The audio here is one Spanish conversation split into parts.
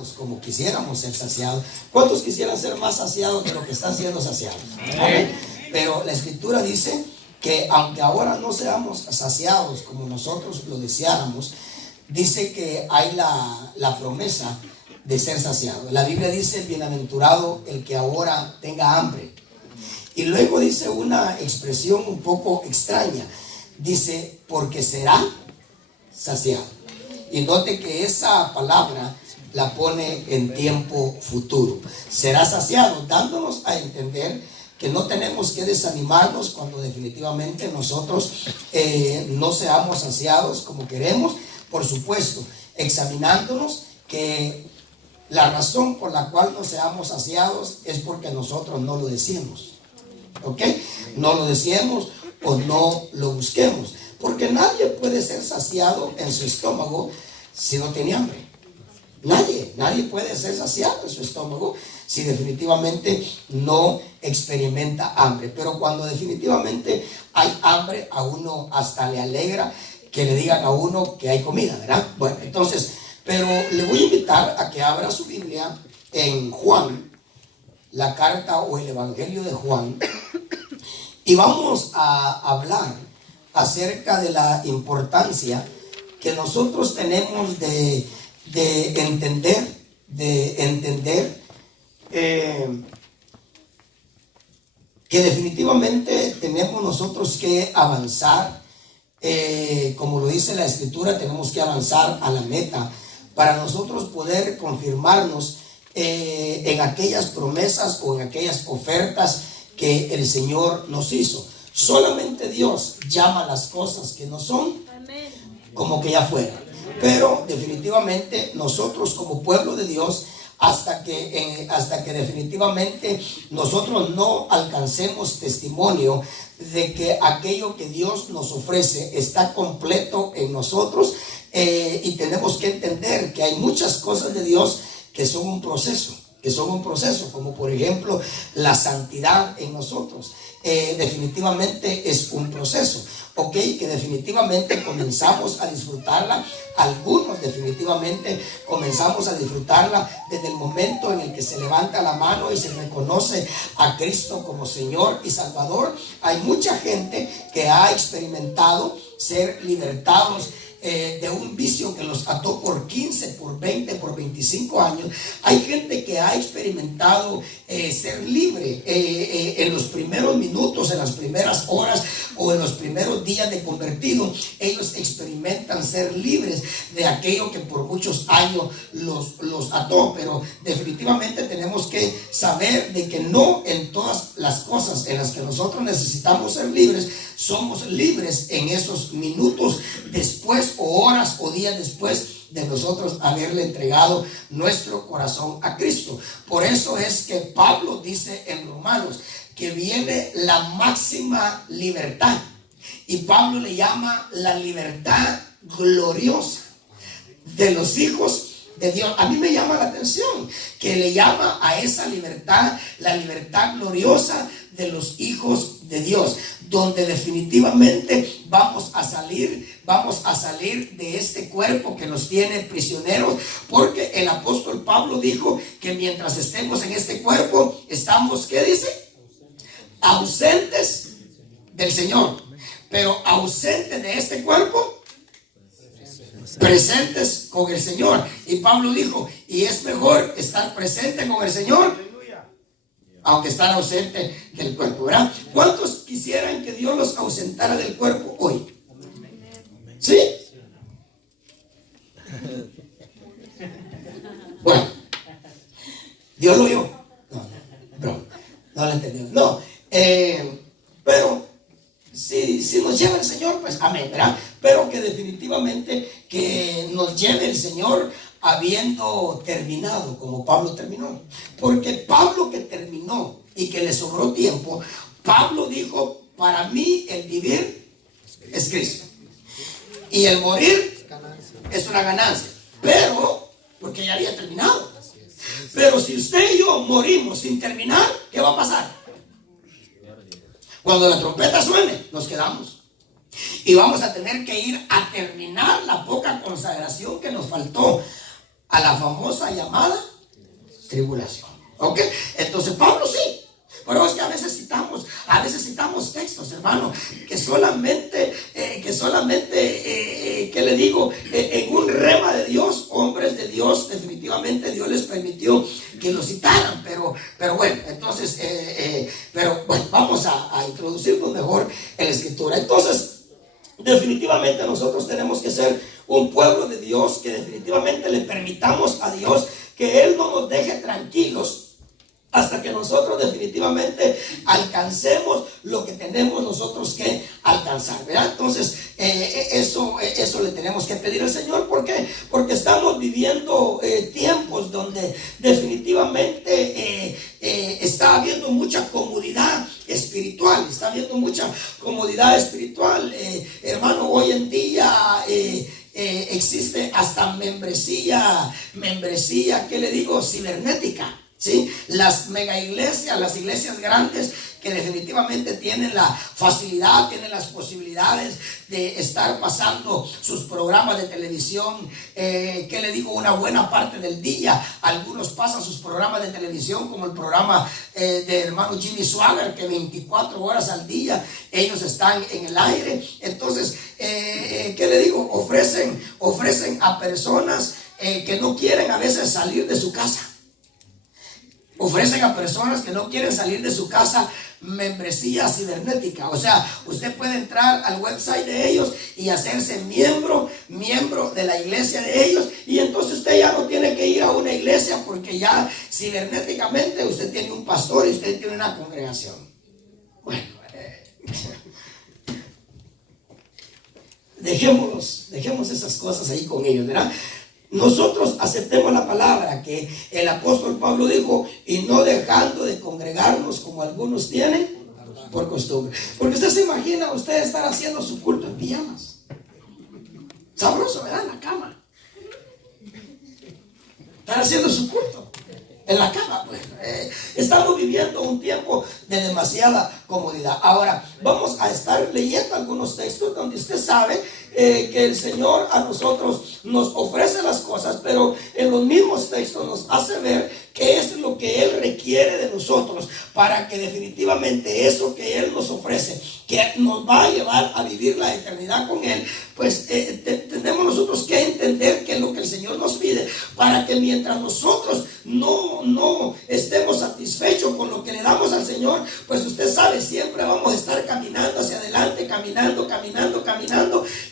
saciados como quisiéramos ser saciados. ¿Cuántos quisieran ser más saciados de lo que están siendo saciados? Amén. Pero la Escritura dice que aunque ahora no seamos saciados como nosotros lo deseáramos, dice que hay la promesa de ser saciado. La Biblia dice: bienaventurado el que ahora tenga hambre. Y luego dice una expresión un poco extraña. Dice: porque será saciado. Y note que esa palabra la pone en tiempo futuro. Será saciado, dándonos a entender que no tenemos que desanimarnos cuando definitivamente nosotros no seamos saciados como queremos. Por supuesto, examinándonos que la razón por la cual no seamos saciados es porque nosotros no lo deseemos. ¿Ok? No lo deseemos o no lo busquemos. Porque nadie puede ser saciado en su estómago si no tiene hambre. Nadie puede ser saciado en su estómago si definitivamente no experimenta hambre. Pero cuando definitivamente hay hambre, a uno hasta le alegra que le digan a uno que hay comida, ¿verdad? Bueno, entonces, pero le voy a invitar a que abra su Biblia en Juan, la carta o el Evangelio de Juan, y vamos a hablar acerca de la importancia que nosotros tenemos de entender que definitivamente tenemos nosotros que avanzar. Como lo dice la Escritura, tenemos que avanzar a la meta para nosotros poder confirmarnos en aquellas promesas o en aquellas ofertas que el Señor nos hizo. Solamente Dios llama las cosas que no son como que ya fueran. Pero definitivamente nosotros como pueblo de Dios, hasta que definitivamente nosotros no alcancemos testimonio de que aquello que Dios nos ofrece está completo en nosotros, y tenemos que entender que hay muchas cosas de Dios que son un proceso, como por ejemplo la santidad en nosotros. Definitivamente es un proceso, ok, que definitivamente comenzamos a disfrutarla. Algunos definitivamente comenzamos a disfrutarla desde el momento en el que se levanta la mano y se reconoce a Cristo como Señor y Salvador. Hay mucha gente que ha experimentado ser libertados de un vicio que los ató por 15, por 20, por 25 años. Hay gente que ha experimentado ser libre en los primeros minutos, en las primeras horas o en los primeros días de convertido. Ellos experimentan ser libres de aquello que por muchos años los ató. Pero definitivamente tenemos que saber de que no en todas las cosas en las que nosotros necesitamos ser libres somos libres en esos minutos después, o horas o días después de nosotros haberle entregado nuestro corazón a Cristo. Por eso es que Pablo dice en Romanos que viene la máxima libertad, y Pablo le llama la libertad gloriosa de los hijos de Dios. A mí me llama la atención que le llama a esa libertad la libertad gloriosa de los hijos de Dios, donde definitivamente vamos a salir de este cuerpo que nos tiene prisioneros, porque el apóstol Pablo dijo que mientras estemos en este cuerpo estamos, ¿qué dice? Ausentes del Señor, pero ausentes de este cuerpo, presentes con el Señor. Y Pablo dijo, y es mejor estar presente con el Señor aunque estar ausente del cuerpo, ¿verdad? ¿Cuántos quisieran que Dios los ausentara del cuerpo hoy? ¿Sí? Bueno, Dios lo oyó. No lo entendimos. No, pero si nos lleva el Señor, pues amén, ¿verdad? Pero que definitivamente que nos lleve el Señor habiendo terminado como Pablo terminó. Porque Pablo, que terminó y que le sobró tiempo, Pablo dijo: para mí el vivir es Cristo y el morir es una ganancia. Pero, porque ya había terminado. Pero si usted y yo morimos sin terminar, ¿qué va a pasar? Cuando la trompeta suene, nos quedamos. Y vamos a tener que ir a terminar la poca consagración que nos faltó a la famosa llamada tribulación. ¿Ok? Entonces Pablo sí. Pero es que a veces citamos textos, hermano, que solamente, ¿qué le digo? En un rema de Dios, hombres de Dios, definitivamente Dios les permitió que lo citaran. Pero bueno, entonces, vamos a introducirnos mejor en la escritura. Entonces, definitivamente nosotros tenemos que ser un pueblo de Dios, que definitivamente le permitamos a Dios que Él no nos deje tranquilos hasta que nosotros definitivamente alcancemos lo que tenemos nosotros que alcanzar, ¿verdad? Entonces, eso le tenemos que pedir al Señor. ¿Por qué? Porque estamos viviendo tiempos donde definitivamente está habiendo mucha comodidad espiritual. Hermano, hoy en día existe hasta membresía, ¿qué le digo? Cibernética. ¿Sí? Las mega iglesias, las iglesias grandes que definitivamente tienen la facilidad, tienen las posibilidades de estar pasando sus programas de televisión, que le digo, una buena parte del día. Algunos pasan sus programas de televisión como el programa de hermano Jimmy Swaggart, que 24 horas al día ellos están en el aire. Entonces, ¿qué le digo? Ofrecen a personas que no quieren a veces salir de su casa. Ofrecen a personas que no quieren salir de su casa membresía cibernética. O sea, usted puede entrar al website de ellos y hacerse miembro de la iglesia de ellos. Y entonces usted ya no tiene que ir a una iglesia, porque ya cibernéticamente usted tiene un pastor y usted tiene una congregación. Bueno, dejemos esas cosas ahí con ellos, ¿verdad? Nosotros aceptemos la palabra que el apóstol Pablo dijo, y no dejando de congregarnos como algunos tienen por costumbre. Porque usted se imagina usted estar haciendo su culto en pijamas. Sabroso, ¿verdad? En la cama. Estar haciendo su culto en la cama. Pues, estamos viviendo un tiempo de demasiada comodidad. Ahora, vamos a estar leyendo algunos textos donde usted sabe que el Señor a nosotros nos ofrece las cosas, pero en los mismos textos nos hace ver qué es lo que Él requiere de nosotros para que definitivamente eso que Él nos ofrece, que nos va a llevar a vivir la eternidad con Él, pues tenemos nosotros que entender qué es lo que el Señor nos pide, para que mientras nosotros no estemos satisfechos con lo que le damos al Señor, pues usted sabe, siempre vamos a estar caminando hacia adelante, caminando,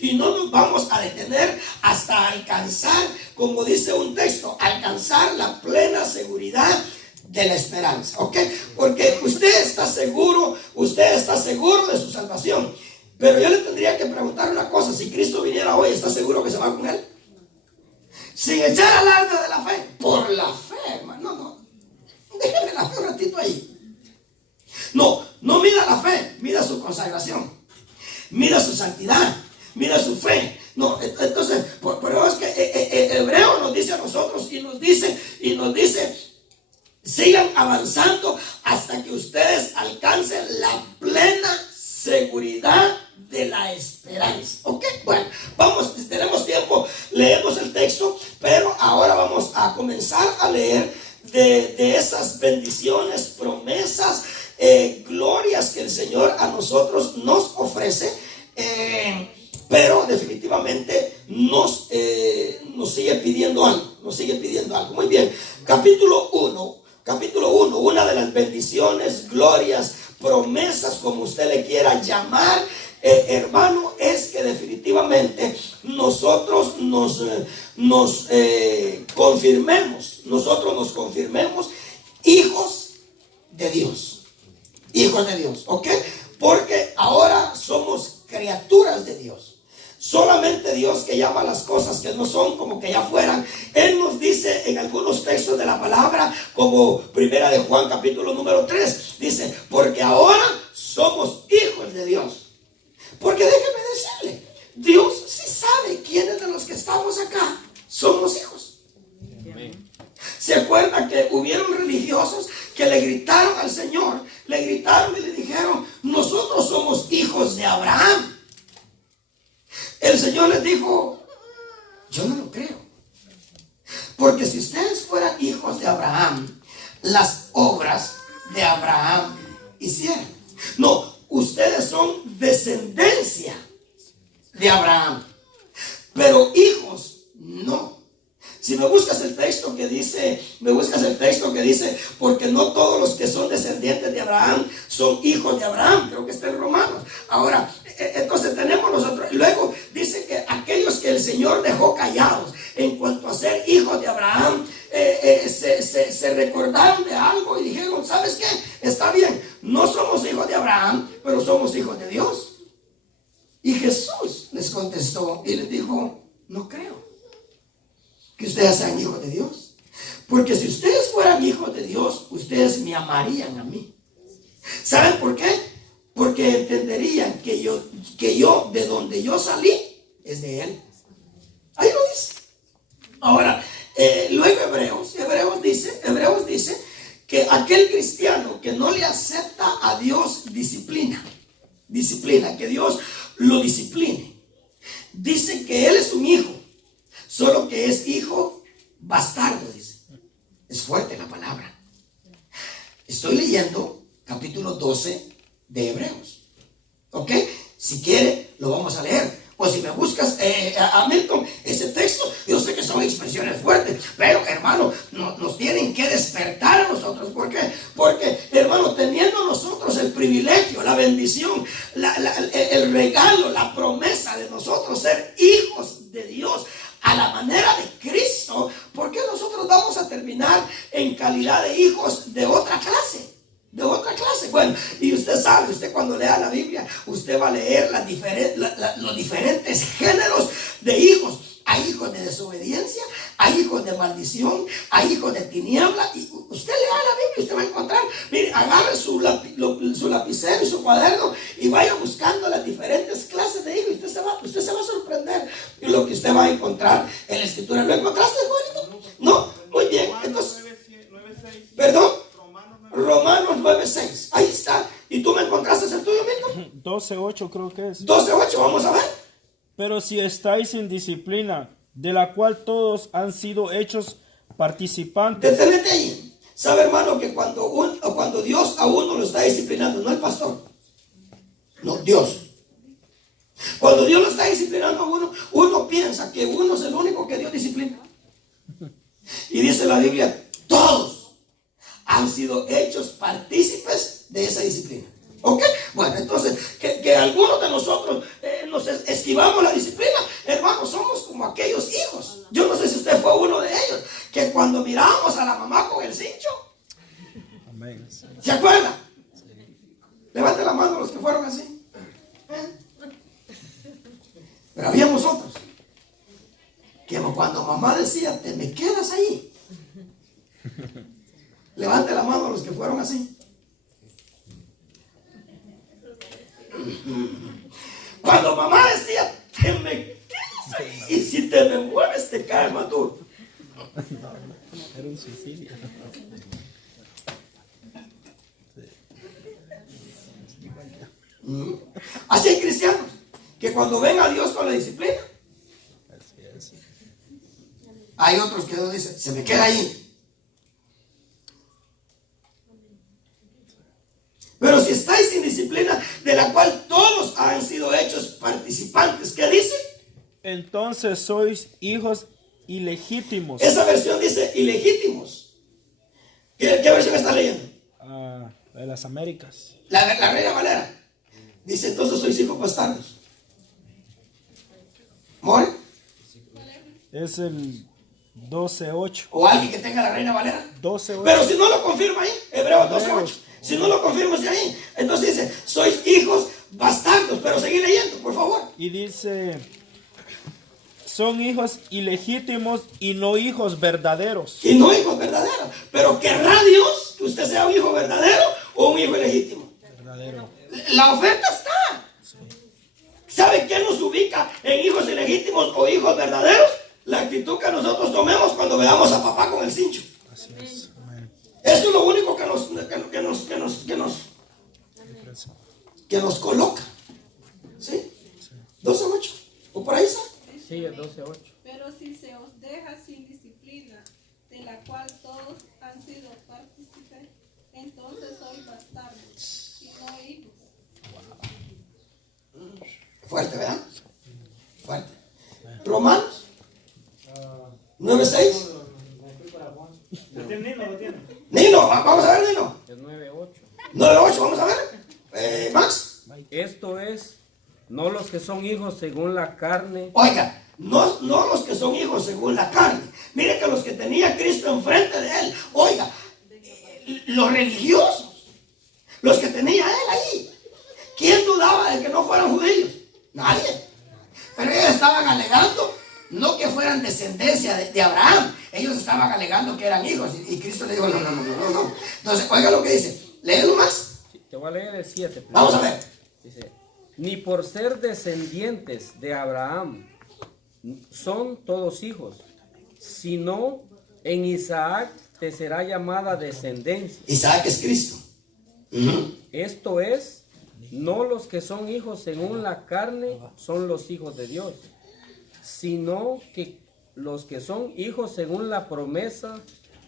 y no nos vamos a detener hasta alcanzar, como dice un texto, alcanzar la plena seguridad de la esperanza. ¿Ok? Porque usted está seguro de su salvación. Pero yo le tendría que preguntar una cosa: si Cristo viniera hoy, ¿está seguro que se va con Él? Sin echar alarde de la fe. Por la fe, hermano. No. Déjeme la fe un ratito ahí. No mira la fe, mira su consagración, mira su santidad, mira su fe. No, entonces, pero es que Hebreo nos dice a nosotros y nos dice, sigan avanzando hasta que ustedes alcancen la plena seguridad de la esperanza. ¿Ok? Bueno, vamos, si tenemos tiempo, leemos el texto, pero ahora vamos a comenzar a leer de esas bendiciones, promesas, glorias que el Señor a nosotros nos ofrece, pero definitivamente nos sigue pidiendo algo. Muy bien, capítulo 1, una de las bendiciones, glorias, promesas, como usted le quiera llamar, hermano, es que definitivamente nosotros nos confirmemos hijos de Dios, ¿ok? Porque ahora somos criaturas de Dios. Solamente Dios, que llama las cosas que no son como que ya fueran. Él nos dice en algunos textos de la palabra, como primera de Juan capítulo número 3, dice, porque ahora somos hijos de Dios. Porque déjeme decirle, Dios sí sabe quiénes de los que estamos acá somos hijos. ¿Se acuerda que hubieron religiosos que le gritaron al Señor? Le gritaron y le dijeron, nosotros somos hijos de Abraham. El Señor les dijo, yo no lo creo. Porque si ustedes fueran hijos de Abraham, las obras de Abraham hicieran. No, ustedes son descendencia de Abraham, pero hijos no. Si me buscas el texto que dice, porque no todos los que son descendientes de Abraham son hijos de Abraham, creo que está en Romanos. Ahora, entonces tenemos nosotros, luego dice que aquellos que el Señor dejó callados en cuanto a ser hijos de Abraham, se recordaron de algo y dijeron, ¿sabes qué? Está bien, no somos hijos de Abraham, pero somos hijos de Dios. Y Jesús les contestó y les dijo, no creo que ustedes sean hijos de Dios, porque si ustedes fueran hijos de Dios, ustedes me amarían a mí. ¿Saben por qué? Porque entenderían que yo de donde yo salí es de Él. Ahí lo dice. Ahora, luego Hebreos dice que aquel cristiano que no le acepta a Dios disciplina, que Dios lo discipline. Dice que Él es un hijo, solo que es hijo bastardo, dice. Es fuerte la palabra. Estoy leyendo capítulo 12 de Hebreos. ¿Ok? Si quiere, lo vamos a leer. O si me buscas a Milton, ese texto, yo sé que son expresiones fuertes, pero hermano, nos tienen que despertar a nosotros. ¿Por qué? Porque, hermano, teniendo nosotros el privilegio, la bendición, el regalo, la promesa de nosotros ser hijos de Dios a la manera de Cristo, ¿por qué nosotros vamos a terminar en calidad de hijos de otra clase? Bueno, y usted sabe, usted cuando lea la Biblia, usted va a leer los diferentes géneros de hijos. Hay hijos de desobediencia, hay hijos de maldición, hay hijos de tiniebla. Y usted lea la Biblia y usted va a encontrar, mire, agarre su lapicero y su cuaderno y vaya buscando las diferentes clases de hijos. Usted se va a sorprender de lo que usted va a encontrar en la Escritura. ¿Lo encontraste, Juanito? No, muy bien. Entonces, perdón. Romanos 9:6, ahí está. ¿Y tú me encontraste el tuyo, Milton? 12:8 creo que es. 12:8, vamos a ver. Pero si estáis sin disciplina, de la cual todos han sido hechos participantes. Deténete ahí. Sabe, hermano, que cuando Dios a uno lo está disciplinando, no el pastor, no, Dios. Cuando Dios lo está disciplinando a uno piensa que uno es el único que Dios disciplina. Y dice la Biblia, todos han sido hechos partícipes de esa disciplina. ¿Ok? Bueno, entonces, que algunos de nosotros nos esquivamos la disciplina, hermanos, somos como aquellos hijos. Yo no sé si usted fue uno de ellos, que cuando mirábamos a la mamá con el cincho, Amén. ¿se acuerdan? Levante la mano los que fueron así. Pero habíamos otros que cuando mamá decía, te me quedas ahí, levante la mano los que fueron así. Cuando mamá decía, te me quedas ahí, y si te me mueves te cae más duro. Era un suicidio. Así hay cristianos que cuando ven a Dios con la disciplina, hay otros que Dios dice, se me queda ahí. Pero si estáis sin disciplina, de la cual todos han sido hechos participantes, ¿qué dice? Entonces sois hijos ilegítimos. Esa versión dice ilegítimos. ¿Qué versión está leyendo? De las Américas. La Reina Valera. Dice, entonces sois hijos bastardos. ¿More? Es el 12:8. O alguien que tenga la Reina Valera. 12:8. Pero si no lo confirma ahí, Hebreos 12:8. Si no lo confirmas de ahí, entonces dice, sois hijos bastardos. Pero seguí leyendo, por favor. Y dice, son hijos ilegítimos y no hijos verdaderos. Y no hijos verdaderos. Pero ¿querrá Dios que usted sea un hijo verdadero o un hijo ilegítimo? Verdadero. La oferta está. ¿Sabe qué nos ubica en hijos ilegítimos o hijos verdaderos? La actitud que nosotros tomemos cuando veamos a papá con el cincho. Así es. Amén. Eso es lo único que nos coloca. ¿Sí? 12:8. ¿O por ahí está? Sí, el 12:8. Pero si se os deja sin disciplina, Lo tiene. Nino, vamos a ver, Nino. Es 9:8. 9:8, vamos a ver. Max. Esto es, no los que son hijos según la carne. Oiga, no los que son hijos según la carne. Mire que los que tenía Cristo enfrente de él, oiga, los religiosos, los que tenía él ahí, ¿quién dudaba de que no fueran judíos? Nadie. Pero ellos estaban alegando no que fueran descendencia de Abraham, ellos estaban alegando que eran hijos, y Cristo le dijo no. Entonces, oiga lo que dice, léelo más. Sí, te voy a leer el 7. Vamos a ver. Dice, ni por ser descendientes de Abraham son todos hijos, sino en Isaac te será llamada descendencia. Isaac es Cristo. Esto es, no los que son hijos según la carne son los hijos de Dios, sino que los que son hijos según la promesa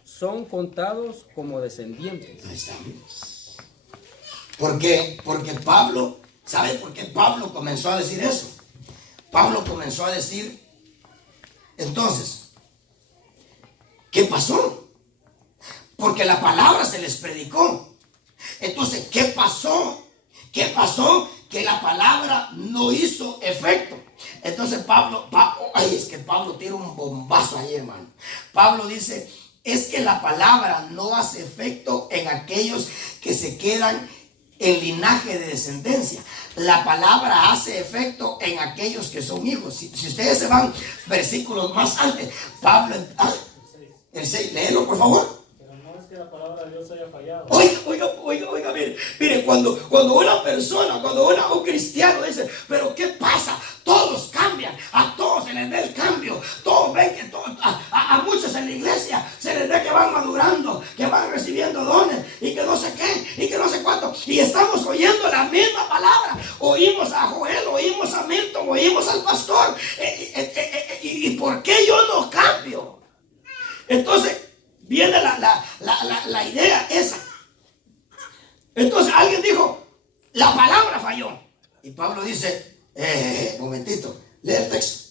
son contados como descendientes. Ahí está. Porque Pablo, ¿sabe por qué Pablo comenzó a decir eso? Pablo comenzó a decir, entonces, ¿qué pasó? Porque la palabra se les predicó. Entonces, ¿qué pasó? ¿Qué pasó? Que la palabra no hizo efecto. Entonces es que Pablo tiene un bombazo ahí, hermano. Pablo dice, es que la palabra no hace efecto en aquellos que se quedan en linaje de descendencia. La palabra hace efecto en aquellos que son hijos. Si ustedes se van versículos más antes, Pablo, el 6, léelo por favor. Pero no es que la palabra de Dios haya fallado. Oiga, mire, cuando una persona, un cristiano dice, pero ¿qué pasa? Todos cambian, a todos se les ve el cambio, todos ven que a muchos en la iglesia se les ve que van madurando, que van recibiendo dones y que no sé qué, y que no sé cuánto, y estamos oyendo la misma palabra, oímos a Joel, oímos a Milton, oímos al pastor, y ¿por qué yo no cambio? Entonces viene la idea esa. Entonces alguien dijo, la palabra falló. Y Pablo dice, momentito, lee el texto.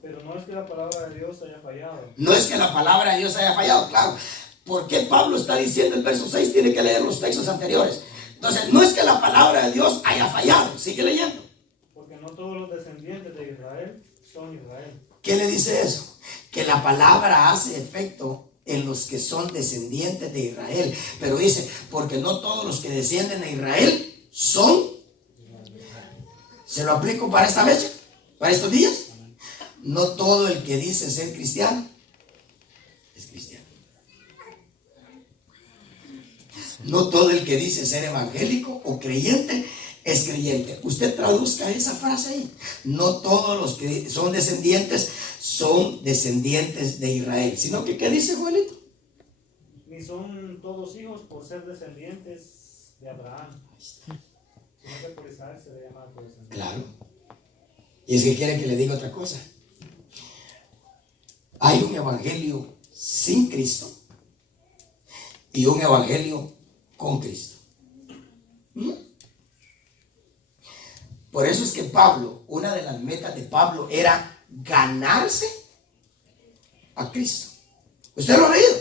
Pero no es que la palabra de Dios haya fallado. No es que la palabra de Dios haya fallado, claro. ¿Por qué Pablo está diciendo el verso 6? Tiene que leer los textos anteriores. Entonces, no es que la palabra de Dios haya fallado. Sigue leyendo. Porque no todos los descendientes de Israel son Israel. ¿Qué le dice eso? Que la palabra hace efecto en los que son descendientes de Israel. Pero dice, porque no todos los que descienden de Israel son. ¿Se lo aplico para esta fecha? ¿Para estos días? No todo el que dice ser cristiano es cristiano. No todo el que dice ser evangélico o creyente es creyente. Usted traduzca esa frase ahí. No todos los que son descendientes de Israel. Sino que, ¿qué dice Juanito? Ni son todos hijos por ser descendientes de Abraham, sino que por Isaac se le llama por descendiente. Claro. Y es que quiere que le diga otra cosa. Hay un evangelio sin Cristo y un evangelio con Cristo. Por eso es que Pablo, una de las metas de Pablo era ganarse a Cristo. ¿Usted lo ha leído?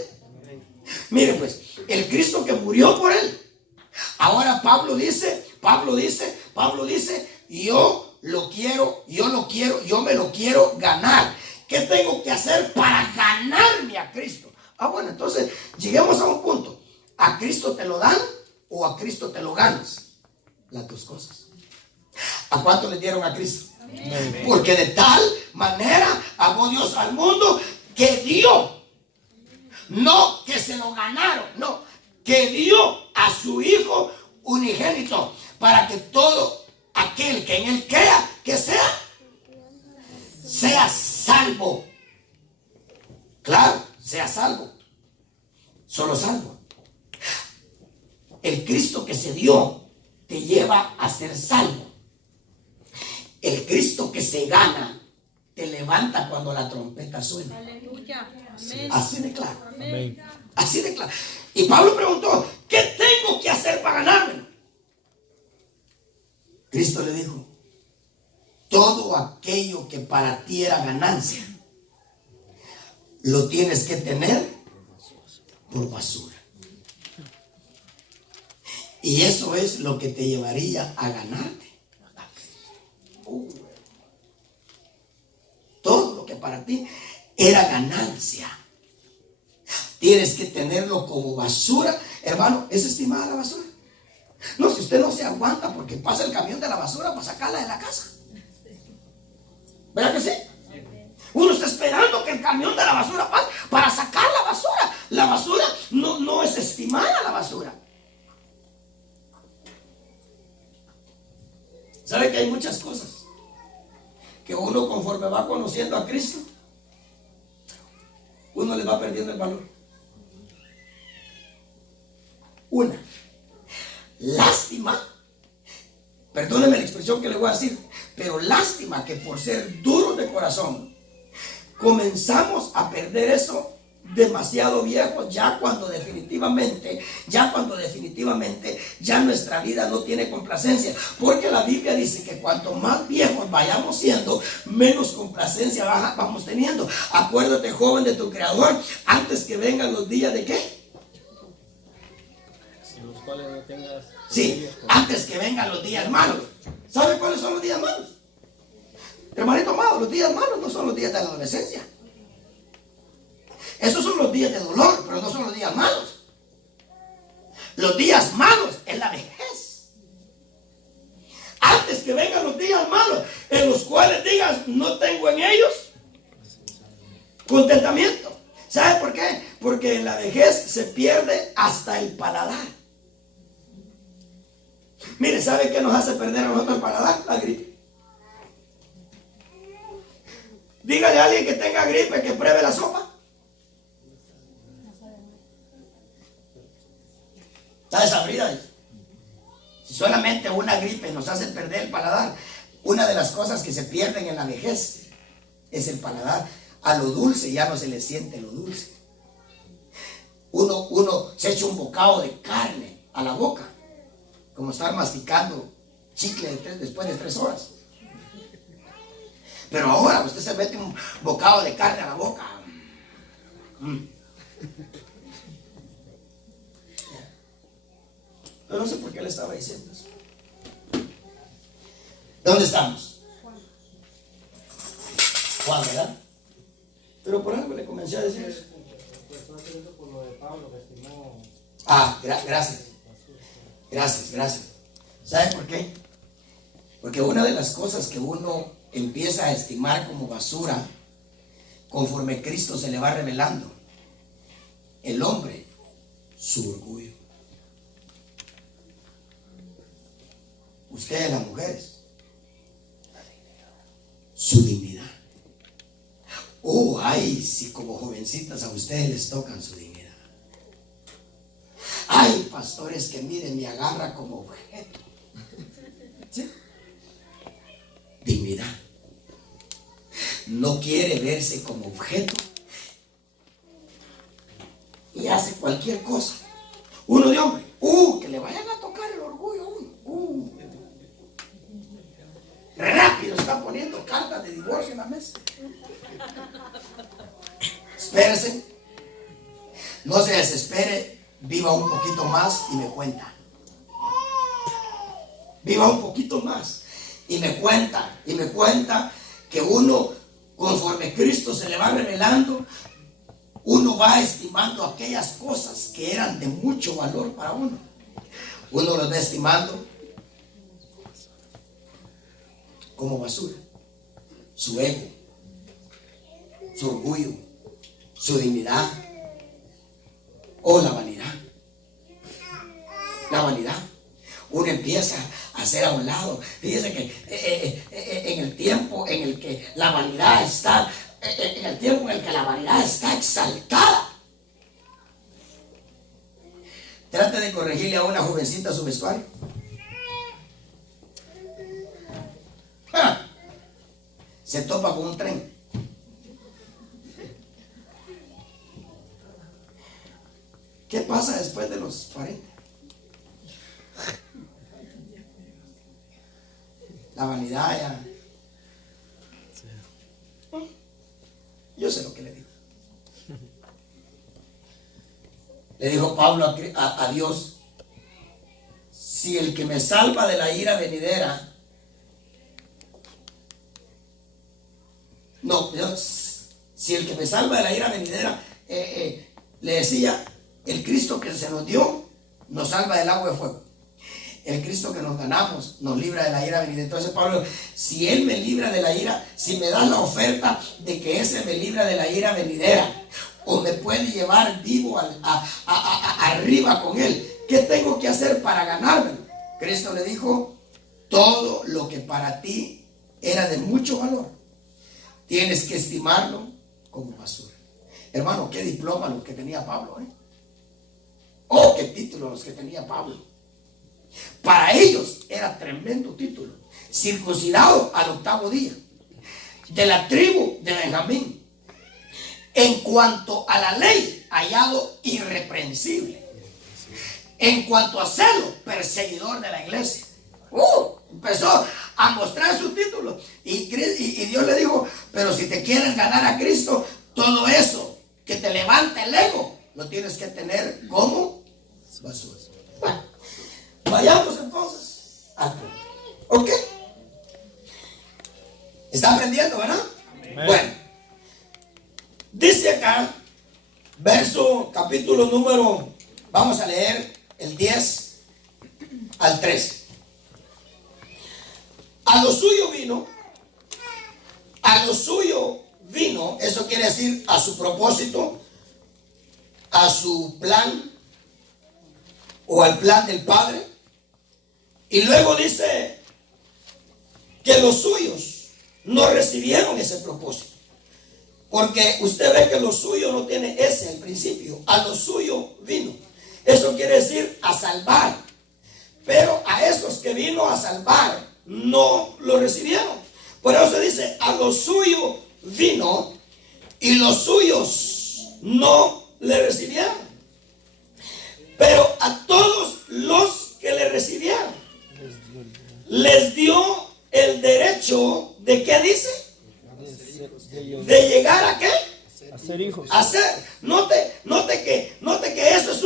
Mire pues, el Cristo que murió por él. Ahora Pablo dice, yo me lo quiero ganar. ¿Qué tengo que hacer para ganarme a Cristo? Bueno, entonces lleguemos a un punto. ¿A Cristo te lo dan o a Cristo te lo ganas? Las dos cosas. ¿A cuánto le dieron a Cristo? Amén. Porque de tal manera amó Dios al mundo que dio. No que se lo ganaron, no. Que dio a su Hijo unigénito para que todo aquel que en él crea, que sea salvo. Claro, sea salvo. Solo salvo. El Cristo que se dio te lleva a ser salvo. El Cristo que se gana te levanta cuando la trompeta suena. Aleluya. Amén. Así de claro. Amén. Así de claro. Y Pablo preguntó, ¿qué tengo que hacer para ganármelo? Cristo le dijo, todo aquello que para ti era ganancia, lo tienes que tener por basura. Y eso es lo que te llevaría a ganarte. Todo lo que para ti era ganancia, tienes que tenerlo como basura. Hermano, ¿es estimada la basura? No, si usted no se aguanta porque pasa el camión de la basura para sacarla de la casa. ¿Verdad que sí? Uno está esperando que el camión de la basura pase para sacar la basura. La basura no es estimada, la basura. ¿Sabe que hay muchas cosas que uno, conforme va conociendo a Cristo, uno le va perdiendo el valor? Una, lástima, perdóneme la expresión que le voy a decir, pero lástima que por ser duros de corazón comenzamos a perder eso demasiado viejos, ya cuando definitivamente ya nuestra vida no tiene complacencia, porque la Biblia dice que cuanto más viejos vayamos siendo, menos complacencia vamos teniendo. Acuérdate, joven, de tu Creador antes que vengan los días de ¿qué? En los cuales no tengas. Sí, antes que vengan los días malos. ¿Sabe cuáles son los días malos? Hermanito amado, los días malos no son los días de la adolescencia. Esos son los días de dolor, pero no son los días malos. Los días malos es la vejez. Antes que vengan los días malos, en los cuales digas, no tengo en ellos contentamiento. ¿Sabe por qué? Porque en la vejez se pierde hasta el paladar. Mire, ¿sabe qué nos hace perder a nosotros el paladar? La gripe. Dígale a alguien que tenga gripe que pruebe la sopa. Está desabrida. Si solamente una gripe nos hace perder el paladar, una de las cosas que se pierden en la vejez es el paladar. A lo dulce ya no se le siente lo dulce. Uno se echa un bocado de carne a la boca, como estar masticando chicle después de 3 horas. Pero ahora usted se mete un bocado de carne a la boca. Pero no sé por qué le estaba diciendo eso. ¿Dónde estamos? Juan, ¿verdad? Pero por algo le comencé a decir eso. Por lo de Pablo que estimó. Gracias. Gracias. ¿Sabe por qué? Porque una de las cosas que uno empieza a estimar como basura, conforme Cristo se le va revelando, el hombre, su orgullo. Ustedes, las mujeres, su dignidad. Ay, si como jovencitas a ustedes les tocan su dignidad. Ay, pastores que miren, me agarra como objeto. ¿Sí? Dignidad. No quiere verse como objeto y hace cualquier cosa. Uno de hombre, que le vayan a tocar el orgullo a uno. Rápido está poniendo cartas de divorcio en la mesa. Espérese, no se desespere, viva un poquito más y me cuenta. Viva un poquito más y me cuenta que uno, conforme Cristo se le va revelando, uno va estimando aquellas cosas que eran de mucho valor para uno. Uno los va estimando como basura. Su ego, su orgullo, su dignidad o la vanidad. La vanidad. Uno empieza a hacer a un lado. Fíjese que en el tiempo en el que la vanidad está, exaltada. Trate de corregirle a una jovencita su vestuario. Se topa con un tren. ¿Qué pasa después de los 40? La vanidad ya. Yo sé lo que le digo. Le dijo Pablo a Dios: si el que me salva de la ira venidera, no, Dios, si el que me salva de la ira venidera, le decía, el Cristo que se nos dio, nos salva del agua de fuego. El Cristo que nos ganamos nos libra de la ira venidera. Entonces Pablo, si Él me libra de la ira, si me da la oferta de que ese me libra de la ira venidera, o me puede llevar vivo arriba con Él, ¿qué tengo que hacer para ganármelo? Cristo le dijo: todo lo que para ti era de mucho valor, tienes que estimarlo como basura. Hermano, qué diploma los que tenía Pablo, oh, qué títulos los que tenía Pablo. Para ellos era tremendo título: circuncidado al 8º día, de la tribu de Benjamín, en cuanto a la ley, hallado irreprensible, en cuanto a celo, perseguidor de la iglesia. Empezó a mostrar su título, y Dios le dijo: pero si te quieres ganar a Cristo, todo eso que te levanta el ego, lo tienes que tener como basura. Bueno, vayamos entonces al punto. ¿Ok? ¿Está aprendiendo, verdad? Amén. Bueno, dice acá, capítulo número, vamos a leer el 10 al 13. A lo suyo vino, eso quiere decir a su propósito, a su plan, o al plan del Padre. Y luego dice que los suyos no recibieron ese propósito, porque usted ve que lo suyo no tiene ese el principio. A lo suyo vino, eso quiere decir a salvar, pero a esos que vino a salvar no lo recibieron. Por eso se dice: a lo suyo vino y los suyos no le recibieron. Pero a todos los que le recibieron, les dio el derecho de, ¿qué dice? De llegar a ¿qué? A ser hijos. A ser. Note que eso es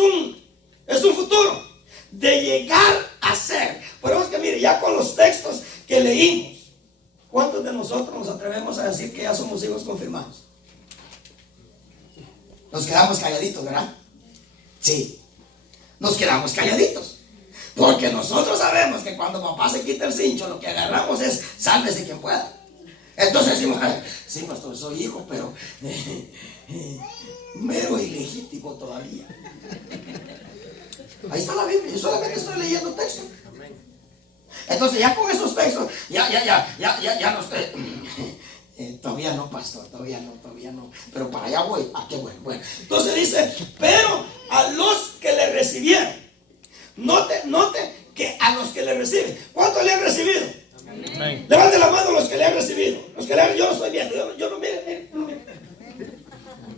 un futuro. De llegar a ser. Pero es que mire, ya con los textos que leímos, ¿cuántos de nosotros nos atrevemos a decir que ya somos hijos confirmados? Nos quedamos calladitos, ¿verdad? Sí. Nos quedamos calladitos, porque nosotros sabemos que cuando papá se quita el cincho, lo que agarramos es: sálvese quien pueda. Entonces decimos: sí, pastor, soy hijo, pero mero ilegítimo todavía. Ahí está la Biblia, yo solamente estoy leyendo textos. Entonces ya con esos textos, ya no estoy. Todavía no, pastor, todavía no. Pero para allá voy. Qué bueno. Entonces dice: pero a los que le recibieron. Note que a los que le reciben. ¿Cuántos le han recibido? Amén. Levante la mano los que le han recibido. Los que yo lo estoy viendo. Yo no, mire.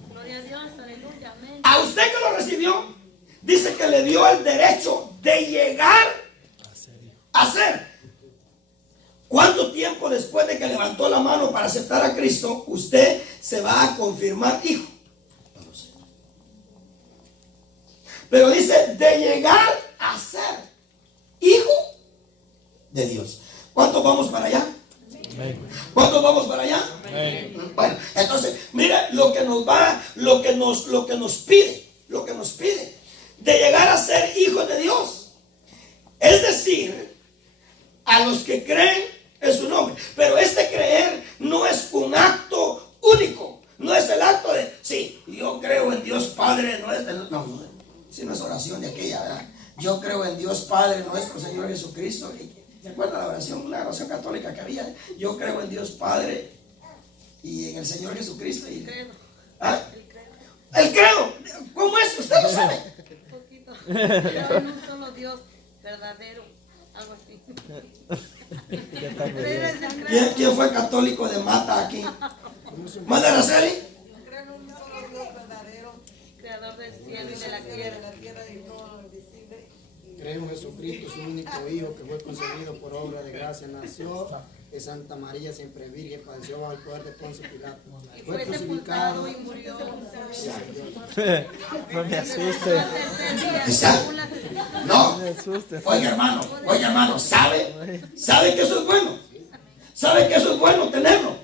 Gloria a Dios, aleluya, amén. A usted que lo recibió, dice que le dio el derecho de llegar a ser. ¿Cuánto tiempo después de que levantó la mano para aceptar a Cristo, usted se va a confirmar hijo? No lo sé. Pero dice: de llegar a ser hijo de Dios. ¿Cuántos vamos para allá? ¿Cuántos vamos para allá? Bueno, entonces, mira lo que nos pide, de llegar a ser hijos de Dios. Es decir, a los que creen en su nombre. Pero este creer no es un acto único. No es el acto de: sí, yo creo en Dios Padre. Si no es oración de aquella, ¿verdad? Yo creo en Dios Padre nuestro Señor Jesucristo. ¿Se acuerdan la oración católica que había? Yo creo en Dios Padre y en el Señor Jesucristo. El credo. ¿Cómo es? ¿Usted lo sabe? Un poquito. Creo en un solo Dios verdadero. Algo así. ¿Quién fue católico de mata aquí? ¿Manda Araceli? Creo en un solo Dios verdadero, creador del cielo y de la tierra y todo lo invisible. Creo en Jesucristo, su único Hijo, que fue concebido por obra de gracia, nació que Santa María, siempre Virgen, padeció bajo el poder de Poncio Pilato. Fue sepultado y murió. No me asuste. ¿Está? No. Oiga hermano, ¿sabe que eso es bueno? ¿Sabe que eso es bueno tenerlo?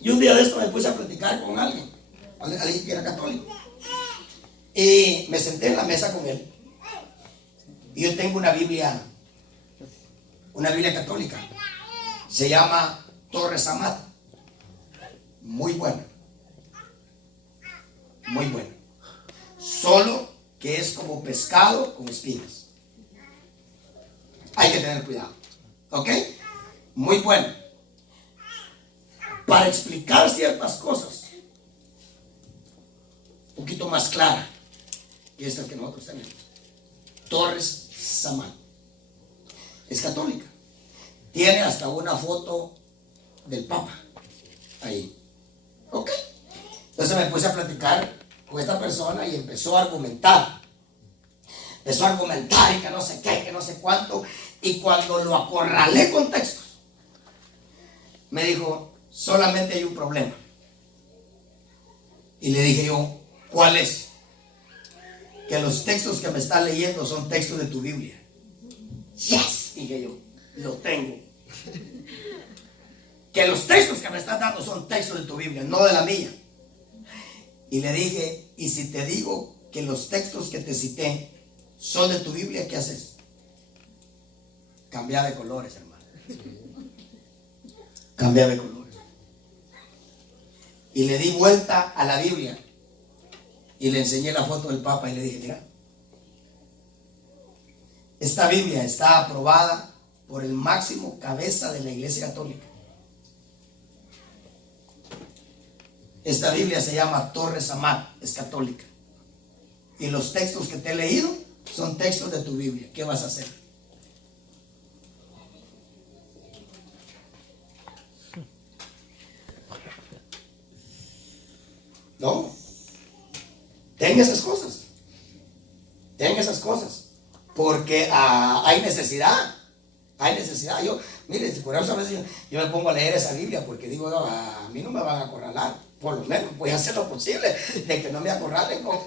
Y un día de esto me puse a platicar con alguien que era católico. Y me senté en la mesa con él. Y yo tengo una Biblia católica. Se llama Torres Amat. Muy buena. Muy buena. Solo que es como pescado con espinas. Hay que tener cuidado. ¿Ok? Muy bueno. Para explicar ciertas cosas un poquito más clara que esta que nosotros tenemos. Torres Samán. Es católica. Tiene hasta una foto del Papa ahí. ¿Ok? Entonces me puse a platicar con esta persona y empezó a argumentar. Y que no sé qué, que no sé cuánto. Y cuando lo acorralé con textos, me dijo, solamente hay un problema. Y le dije yo, ¿cuál es? Que los textos que me está leyendo son textos de tu Biblia. Yes, dije yo, lo tengo. Que los textos que me estás dando son textos de tu Biblia, no de la mía. Y le dije, y si te digo que los textos que te cité son de tu Biblia, ¿qué haces? Cambia de colores, hermano. Cambia de colores. Y le di vuelta a la Biblia y le enseñé la foto del Papa y le dije, mira, esta Biblia está aprobada por el máximo cabeza de la Iglesia Católica. Esta Biblia se llama Torres Amat, es católica. Y los textos que te he leído son textos de tu Biblia. ¿Qué vas a hacer? No. Ten esas cosas. Ten esas cosas. Porque hay necesidad. Hay necesidad. Mire, por eso a veces yo me pongo a leer esa Biblia porque digo, no, a mí no me van a acorralar. Por lo menos voy a hacer lo posible de que no me acorralen con...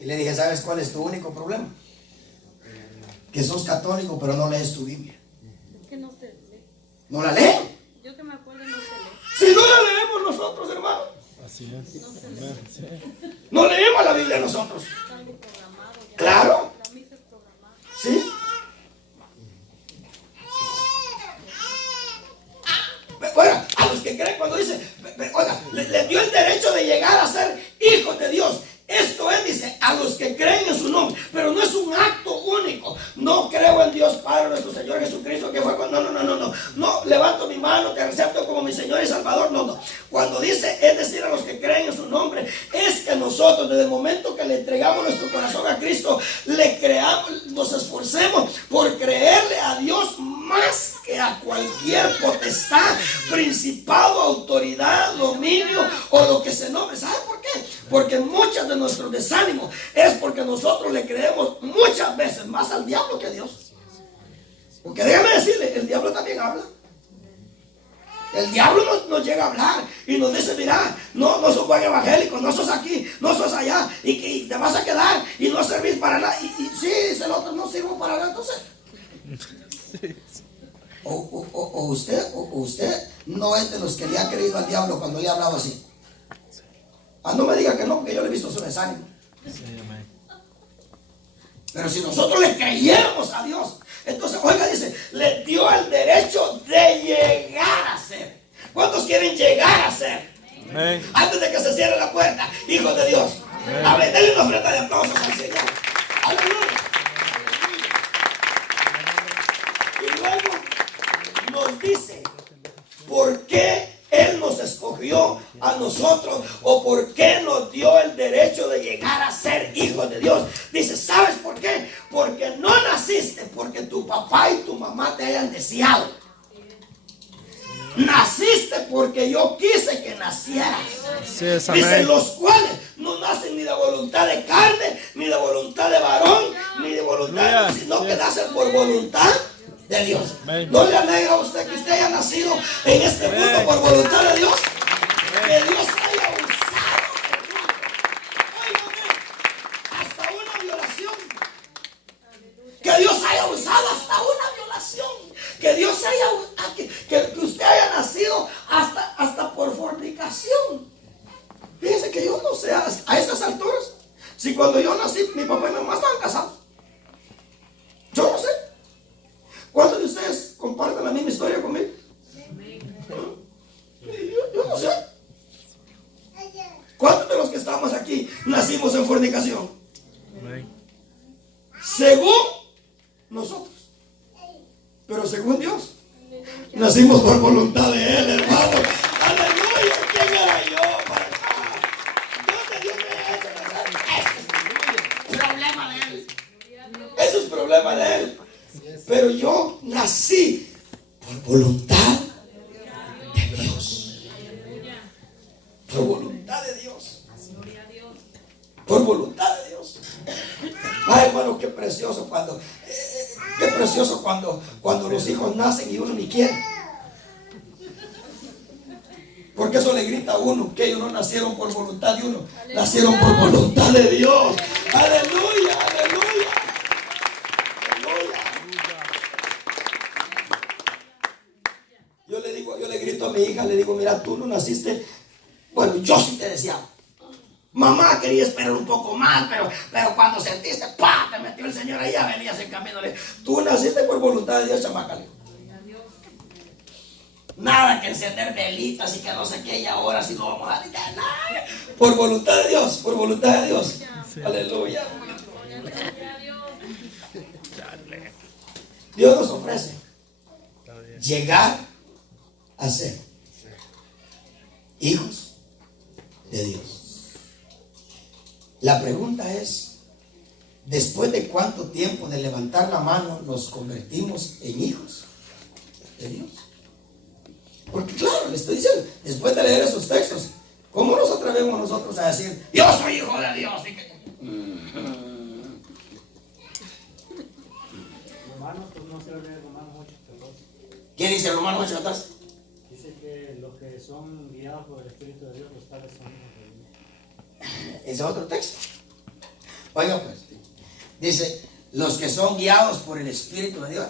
Y le dije, ¿sabes cuál es tu único problema? Que sos católico pero no lees tu Biblia. Que no se lee. ¿No la leen? Yo que me acuerdo no se lee. Si no la leemos nosotros, hermano. Así es. No se lee. No leemos la Biblia nosotros. Es algo programado. Ya. Claro. La misa es programada. ¿Sí? Oiga, a los que creen cuando dice, oiga, le dio el derecho de llegar a ser hijos de Dios. Esto es, dice, a los que creen en su nombre, pero no es un acto único. No creo en Dios Padre nuestro Señor Jesucristo que fue cuando no levanto mi mano, te acepto como mi Señor y Salvador. No. Cuando dice, es decir, a los que creen en su nombre, es que nosotros desde el momento que le entregamos nuestro corazón a Cristo, le creamos, nos esforcemos por creerle a Dios más que a cualquier potestad, principado, autoridad, dominio o lo que se nombre. ¿Sabe por qué? Porque muchos de nuestros desánimos es porque nosotros le creemos muchas veces más al diablo que a Dios. Porque déjame decirle, el diablo también habla. El diablo nos llega a hablar y nos dice, mira, no sos buen evangélico, no sos aquí, no sos allá, y te vas a quedar y no servís para nada. Y sí, dice el otro, no sirvo para nada, entonces. O usted no es de los que le ha creído al diablo cuando le ha hablado así. No me diga que no, porque yo le he visto su desánimo. Pero si nosotros le creyéramos a Dios, entonces, oiga, dice, le dio el derecho de llegar a ser. ¿Cuántos quieren llegar a ser? Amén. Antes de que se cierre la puerta, hijos de Dios. Amén. A ver, denle una ofrenda de aplausos al Señor. Aleluya. Y luego nos dice, ¿por qué Él nos escogió a nosotros? ¿O por qué nos dio el derecho de llegar a ser hijos de Dios? Dice, ¿sabes por qué? Porque no naciste porque tu papá y tu mamá te hayan deseado. Naciste porque que yo quise que nacieras. Así es, Dice, amén. los cuales no nacen ni de voluntad de carne, ni de voluntad de varón, ni de voluntad, Aleluya. sino que nacen por voluntad de Dios. Amén. ¿No le alegra a usted que usted haya nacido en este mundo por voluntad de Dios? Que Dios haya usado. Óigame, hasta una violación. Que Dios haya usado hasta una violación. Que Dios haya, que usted haya nacido hasta por fornicación. Fíjense que yo no sé a estas alturas si cuando yo nací mi papá y mi mamá estaban casados. Yo no sé. ¿Cuántos de ustedes comparten la misma historia conmigo? Yo no sé. ¿Cuántos de los que estamos aquí nacimos en fornicación? Amén. Según nosotros. Pero según Dios, nacimos por voluntad de Él, hermano. Aleluya. ¿Quién era yo para acá? ¿Dónde Dios me ha hecho nacer? Ese es problema de Él. Eso es problema de Él. Pero yo nací por voluntad de Dios. Por voluntad de Dios. Por voluntad de Dios. Ay, hermano, qué precioso cuando los hijos nacen y uno ni quiere. Porque eso le grita a uno que ellos no nacieron por voluntad de uno, nacieron por voluntad de Dios. Aleluya, aleluya. Aleluya. Yo le grito a mi hija, le digo, mira, tú no naciste. Bueno, yo sí te deseaba. Mamá quería esperar un poco más, pero cuando sentiste, ¡pah!, te metió el Señor ahí, ya venías en camino. Tú naciste por voluntad de Dios, chamaca. Nada que encender velitas y que no sé qué, y ahora si no vamos a dedicar nada. Por voluntad de Dios, por voluntad de Dios. Sí. Aleluya. Dios nos ofrece llegar a ser hijos de Dios. La pregunta es, ¿después de cuánto tiempo de levantar la mano nos convertimos en hijos de Dios? Porque claro, le estoy diciendo, después de leer esos textos, ¿cómo nos atrevemos nosotros a decir, yo soy hijo de Dios? Romanos, pues no se lee Romanos 8:14. ¿Qué dice Romanos 8:14? Dice que los que son guiados por el Espíritu de Dios, los tales son hijos de Dios. Ese es otro texto. Oiga pues, dice, los que son guiados por el Espíritu de Dios.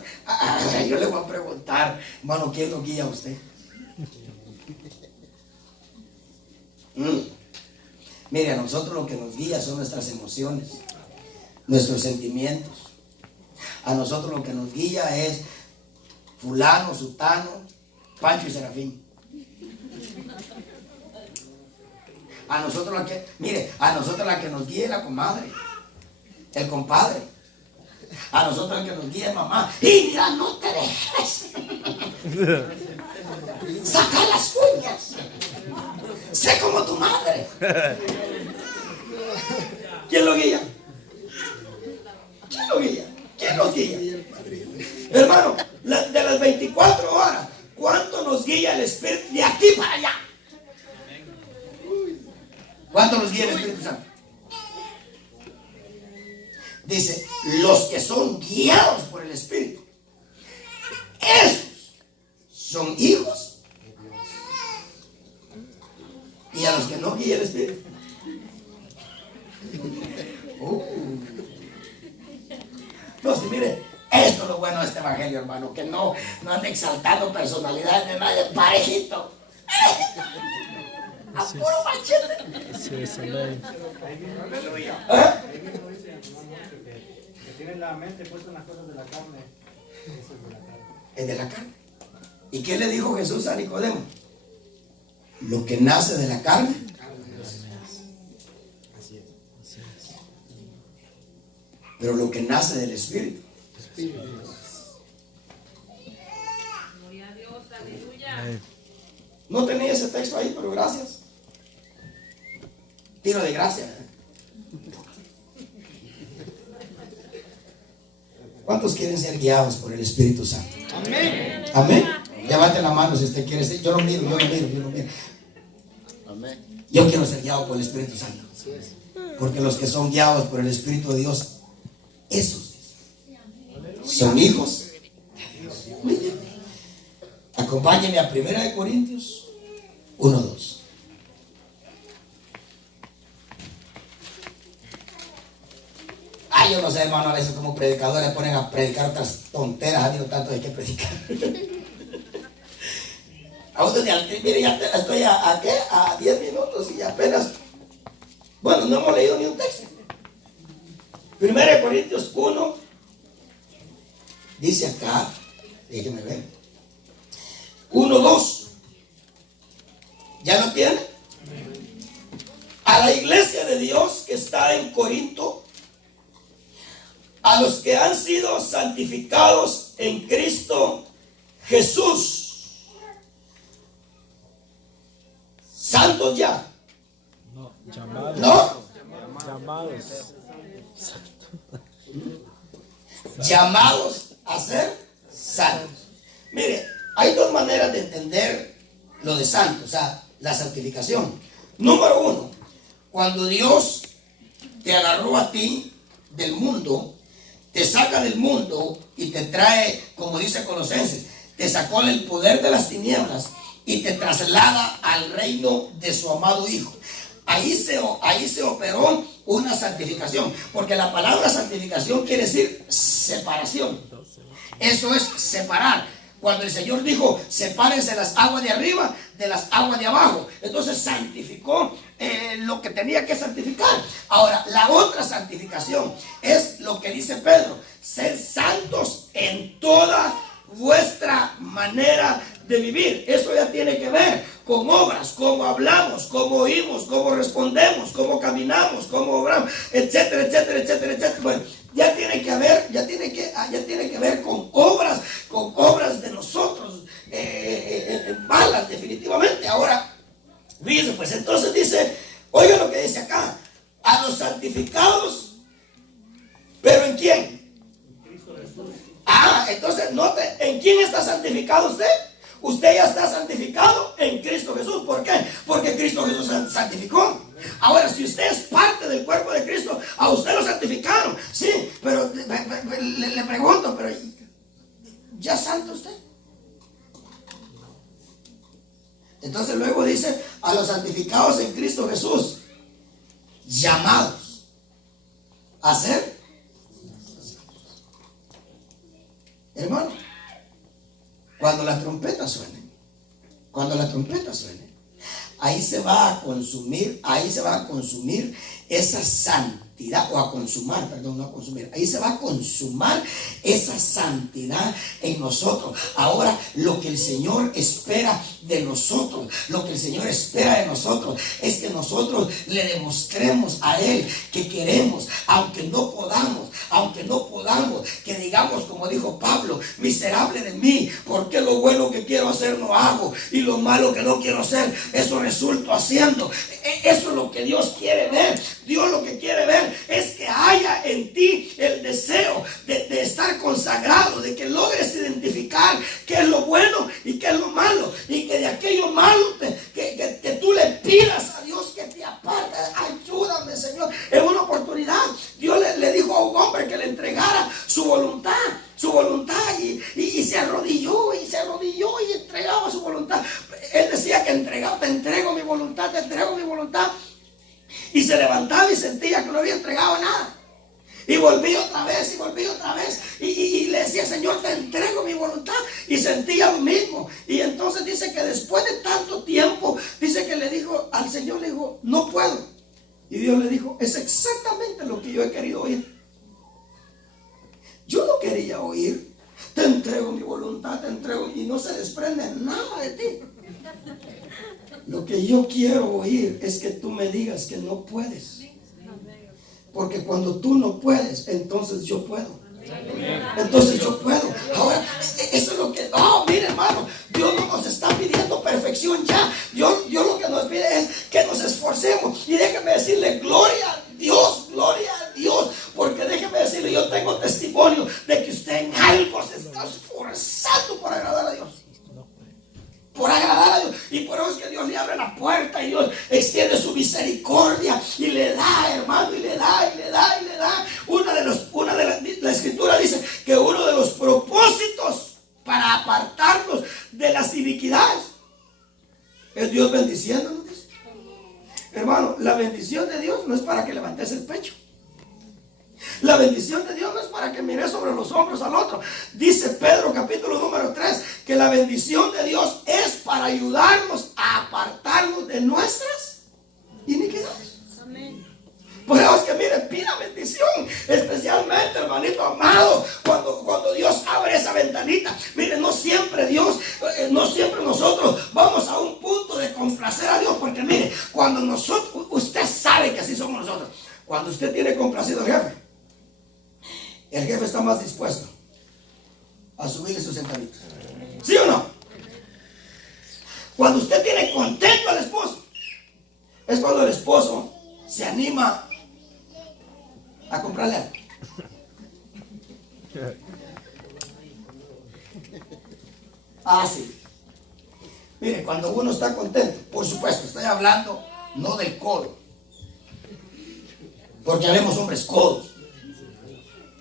Yo le voy a preguntar, hermano, ¿quién lo guía a usted? Mire, a nosotros lo que nos guía son nuestras emociones, nuestros sentimientos. A nosotros lo que nos guía es fulano, sutano, Pancho y Serafín. A nosotros la que, mire, a nosotros la que nos guía es la comadre, el compadre. A nosotros el que nos guía es mamá. Y mira, no te dejes. Saca las uñas. Sé como tu madre. ¿Quién lo guía? ¿Quién lo guía? ¿Quién nos guía? Hermano, de las 24 horas, ¿cuánto nos guía el Espíritu de aquí para allá? ¿Cuánto nos guía el Espíritu Santo? Dice, los que son guiados por el Espíritu, esos son hijos. Y a los que no guía el Espíritu. No, si mire, esto es lo bueno de este evangelio, hermano, que no anda exaltando personalidades de nadie, parejito. A puro machete. Así es, amén. Aleluya. Ahí mismo dice en Romanos 8 que tiene la mente puesta en las cosas de la carne. Eso es de la carne. Es de la carne. ¿Y qué le dijo Jesús a Nicodemo? Lo que nace de la carne. Pero lo que nace del Espíritu. Gloria a Dios, aleluya. Amén. No tenía ese texto ahí, pero gracias. Tiro de gracia. ¿Cuántos quieren ser guiados por el Espíritu Santo? Amén. Amén. Levante la mano si usted quiere ser. Yo lo miro, yo lo miro, yo lo miro. Amén. Yo quiero ser guiado por el Espíritu Santo. Así es. Porque los que son guiados por el Espíritu de Dios, esos son hijos de Dios. Muy bien. Acompáñenme a 1 Corintios 1:2. Ay, yo no sé, hermano, a veces como predicadores ponen a predicar otras tonteras, a mí no tanto hay que predicar. Mire, ya estoy a ¿qué? A 10 minutos y apenas, bueno, no hemos leído ni un texto. 1 Corintios 1 dice acá, déjenme ver, 1:2. ¿Ya lo tiene? A la iglesia de Dios que está en Corinto, a los que han sido santificados en Cristo Jesús. ¿Santos ya? No, llamados. ¿No? Llamados. Llamados a ser santos. Mire, hay dos maneras de entender lo de santo, o sea, la santificación. Número uno, cuando Dios te agarró a ti del mundo, te saca del mundo y te trae, como dice Colosenses, te sacó del poder de las tinieblas y te traslada al reino de su amado Hijo. Ahí se operó una santificación, porque la palabra santificación quiere decir separación. Eso es separar. Cuando el Señor dijo, sepárense las aguas de arriba de las aguas de abajo, entonces santificó lo que tenía que santificar. Ahora, la otra santificación es lo que dice Pedro: ser santos en toda vuestra manera de vivir. Eso ya tiene que ver con obras, cómo hablamos, cómo oímos, cómo respondemos, cómo caminamos, cómo obramos, etcétera, etcétera, etcétera, etcétera. Bueno, ya tiene que ver con obras de nosotros, malas definitivamente. Ahora, fíjense, pues entonces dice, oiga lo que dice acá: a los santificados, ¿pero en quién? Entonces note, ¿en quién está santificado usted? Usted ya está santificado en Cristo Jesús. ¿Por qué? Porque Cristo Jesús santificó. Ahora, si usted es parte del cuerpo de Cristo, a usted lo santificaron. Sí, pero le pregunto, ¿pero ya santo usted? Entonces luego dice, a los santificados en Cristo Jesús, llamados a ser. Hermano, cuando la trompeta suene, ahí se va a consumir esa santidad, o a consumar, perdón, no a consumir, ahí se va a consumar esa santidad en nosotros. Ahora, lo que el Señor espera de nosotros, es que nosotros le demostremos a Él que queremos, aunque no podamos, que digamos como dijo Pablo, miserable de mí, porque lo bueno que quiero hacer no hago, y lo malo que no quiero hacer, eso resulto haciendo. Eso es lo que Dios quiere ver. Dios lo que quiere ver es que haya en ti el deseo de estar consagrado, de que logres identificar qué es lo bueno y qué es lo malo, y que de aquello malo que tú le pidas a Dios que te aparte. Ayúdame, Señor. En una oportunidad Dios le dijo a un hombre que le entregara su voluntad y se arrodilló y entregaba su voluntad. Él decía que te entrego mi voluntad. Y se levantaba y sentía que no había entregado nada. Y volví otra vez y le decía, Señor, te entrego mi voluntad, y sentía lo mismo. Y entonces dice que después de tanto tiempo, dice que le dijo al Señor, le dijo, no puedo. Y Dios le dijo, es exactamente lo que yo he querido oír. Yo no quería oír, te entrego mi voluntad, y no se desprende nada de ti. Lo que yo quiero oír es que tú me digas que no puedes. Porque cuando tú no puedes, entonces yo puedo. Ahora, eso es lo que... mire, hermano, Dios no nos está pidiendo perfección ya. Dios lo que nos pide es que nos esforcemos. Y déjeme decirle, gloria a Dios. Porque déjeme decirle, yo tengo testimonio de que usted en algo se está esforzando por agradar a Dios. la puerta y Dios extiende su misericordia y le da, hermano, y le da, y le da, y le da. La escritura dice que uno de los propósitos para apartarnos de las iniquidades es Dios bendiciéndonos, dice. Hermano, la bendición de Dios no es para que levantes el pecho. La bendición de Dios no es para que mires sobre los hombros al otro. Dice Pedro capítulo número 3 que la bendición de Dios es para ayudarnos a apartarnos de nuestras iniquidades. Amén. Por eso es que mire, pida bendición, especialmente, hermanito amado, cuando Dios abre esa ventanita. Mire, no siempre nosotros vamos a un punto de complacer a Dios, porque mire, cuando nosotros, usted sabe que así somos nosotros. Cuando usted tiene complacido al jefe, el jefe está más dispuesto a subirle sus centavitos. ¿Sí o no? Cuando usted tiene contento al esposo, es cuando el esposo se anima a comprarle algo. Ah, sí. Mire, cuando uno está contento, por supuesto, estoy hablando no del codo, porque habemos hombres codos.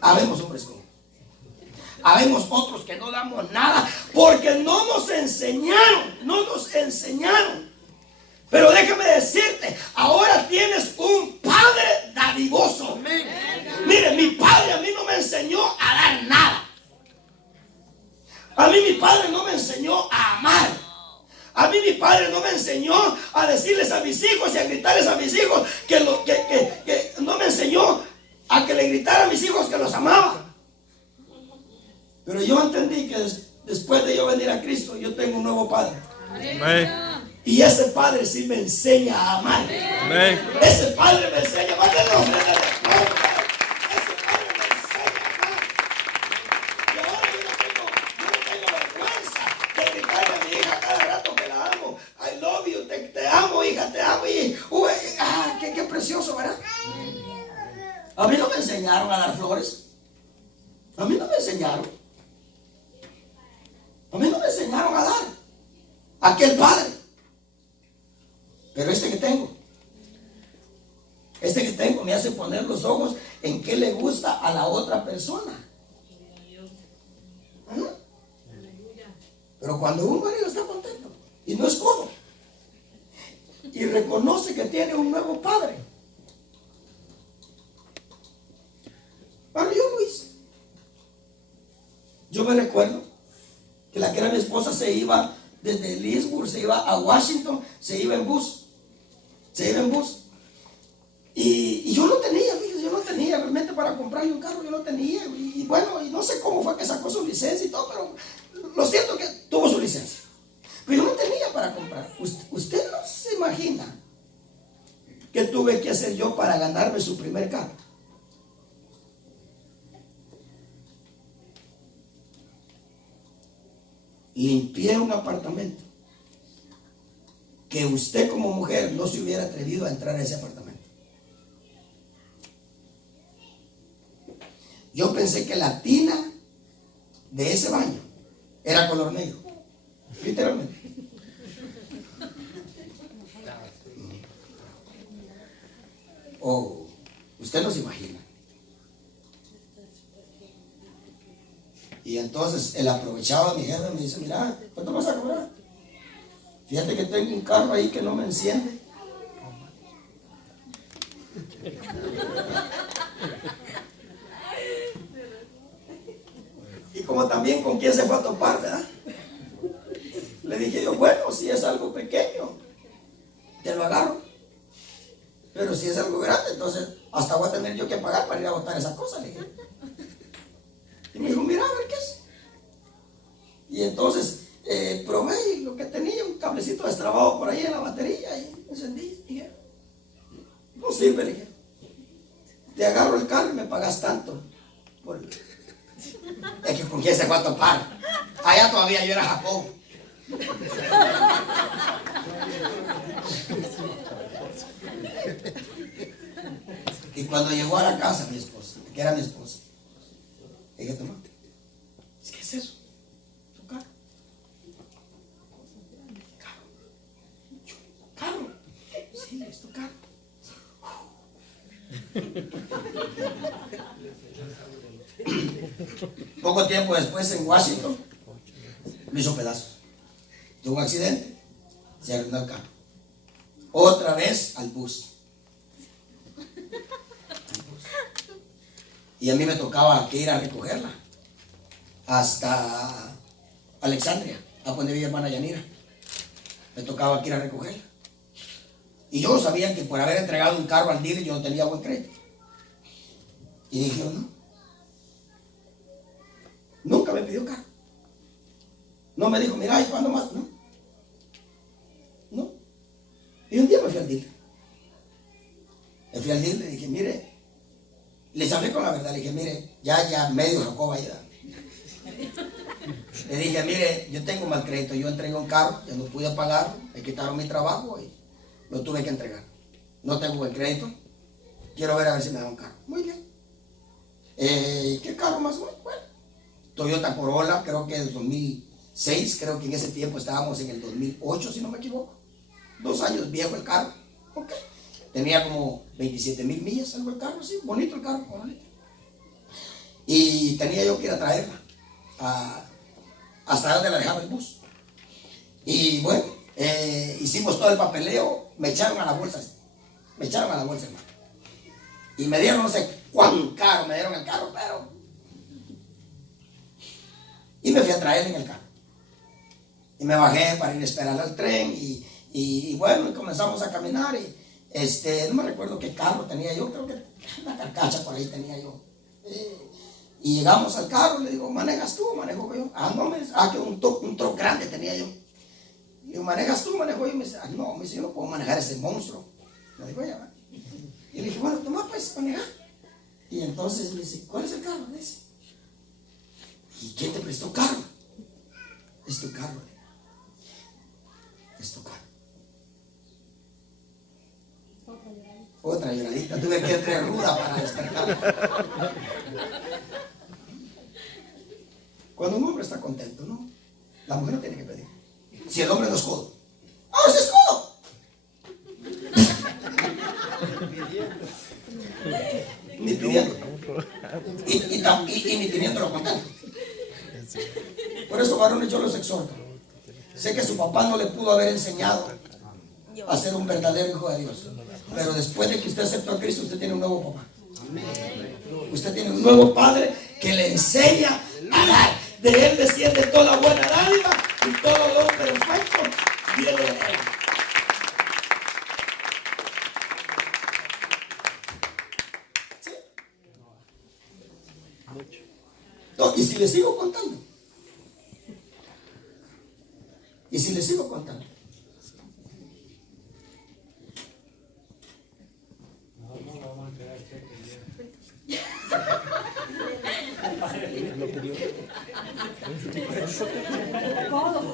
Habemos hombres codos. Habemos otros que no damos nada porque no nos enseñaron. Pero déjame decirte, ahora tienes un padre dadivoso. Mire, mi padre a mí no me enseñó a dar nada. A mí mi padre no me enseñó a amar. A mí mi padre no me enseñó a decirles a mis hijos y a gritarles a mis hijos que no me enseñó a que le gritara a mis hijos que los amaba. Pero yo entendí que después de yo venir a Cristo, yo tengo un nuevo padre. Amén. Y ese padre sí me enseña a amar. Amén. Ese padre me enseña a amar. Ese padre me enseña a amar. Y ahora yo no tengo vergüenza de gritarle a mi hija cada rato que la amo. I love you, te amo, hija, te amo. Y, qué precioso, ¿verdad? A mí no me enseñaron a dar flores. A mí no me enseñaron. A mí no me enseñaron a dar. Aquel padre. Pero este que tengo me hace poner los ojos en qué le gusta a la otra persona. ¿Ah? Pero cuando un marido está contento y no es codo y reconoce que tiene un nuevo padre. Bueno, yo lo hice. Yo me recuerdo que la que era mi esposa se iba desde Leesburg, se iba a Washington, se iba en bus. Y yo no tenía, fíjese, yo no tenía realmente para comprarle un carro, yo no tenía. Y bueno, y no sé cómo fue que sacó su licencia y todo, pero lo siento que tuvo su licencia. Pero yo no tenía para comprar. Usted no se imagina qué tuve que hacer yo para ganarme su primer carro. Limpié un apartamento que usted como mujer no se hubiera atrevido a entrar a ese apartamento. Yo pensé que la tina de ese baño era color negro, literalmente. Oh, usted no se imagina. Y entonces el aprovechado de mi jefe me dice, mira, ¿cuánto vas a cobrar? Fíjate que tengo un carro ahí que no me enciende. Y como también con quién se fue a topar, ¿verdad? Le dije yo, bueno, si es algo pequeño, te lo agarro. Pero si es algo grande, entonces hasta voy a tener yo que pagar para ir a botar esa cosa, le dije. Y me dijo, mira, a ver qué es. Y entonces probé lo que tenía, un cablecito destrabado por ahí en la batería, y encendí. Y dije, no sirve, le dije. Te agarro el carro y me pagas tanto. Es que con quién se fue a topar. Allá todavía yo era Japón. Y cuando llegó a la casa mi esposa, que era mi esposa, le dije, toma, ¿qué es eso? Su carro. Poco tiempo después en Washington lo hizo pedazos. Tuvo un accidente, se arruinó el carro. Otra vez al bus. Y a mí me tocaba que ir a recogerla hasta Alexandria, a donde vive hermana Yanira. Me tocaba que ir a recogerla. Y yo sabía que por haber entregado un carro al dealer yo no tenía buen crédito. Y dije, no. Nunca me pidió carro. No me dijo, mira, ¿y cuándo más? No. No. Y un día me fui al dealer. Me fui al dealer y le dije, mire, les hablé con la verdad, le dije, mire, ya medio Jacoba ya. Le dije, mire, yo tengo mal crédito, yo entregué un carro, ya no pude pagar, me quitaron mi trabajo y lo tuve que entregar. No tengo buen crédito, quiero ver a ver si me da un carro. Muy bien. ¿Qué carro más? Bueno, Toyota Corolla, creo que es 2006, creo que en ese tiempo estábamos en el 2008, si no me equivoco. 2 años viejo el carro. Ok. Tenía como 27,000 millas, algo el carro, sí, bonito el carro, bonito. Y tenía yo que ir a traerla hasta donde la dejaba el bus. Y bueno, hicimos todo el papeleo, me echaron a la bolsa, hermano. Y me dieron no sé cuán caro, me dieron el carro, pero... Y me fui a traerla en el carro. Y me bajé para ir a esperar al tren y bueno, y comenzamos a caminar y no me recuerdo qué carro tenía yo, creo que una carcacha por ahí tenía yo. Y llegamos al carro, le digo, ¿manejas tú o manejo yo? Que un truck grande tenía yo. Le digo, ¿manejas tú o manejo yo? Y me dice, no, me dice, yo no puedo manejar ese monstruo. Le digo, ya va. Y le dije, bueno, toma pues, maneja. Y entonces me dice, ¿cuál es el carro? Me dice, ¿y quién te prestó carro? Es tu carro. Es tu carro. Otra lloradita. Tuve que entrar ruda para despertar. Cuando un hombre está contento, ¿no? La mujer no tiene que pedir. Si el hombre no es codo. ¡Ah, ese es codo! Ni pidiendo. Y ni teniéndolo contento. Por eso, varones, yo los exhorto. Sé que su papá no le pudo haber enseñado a ser un verdadero hijo de Dios. Pero después de que usted aceptó a Cristo, usted tiene un nuevo papá. Usted tiene un nuevo padre que le enseña a dar. De él desciende toda buena dádiva y todo don perfecto viene de él. ¿Sí? No, y si le sigo contando.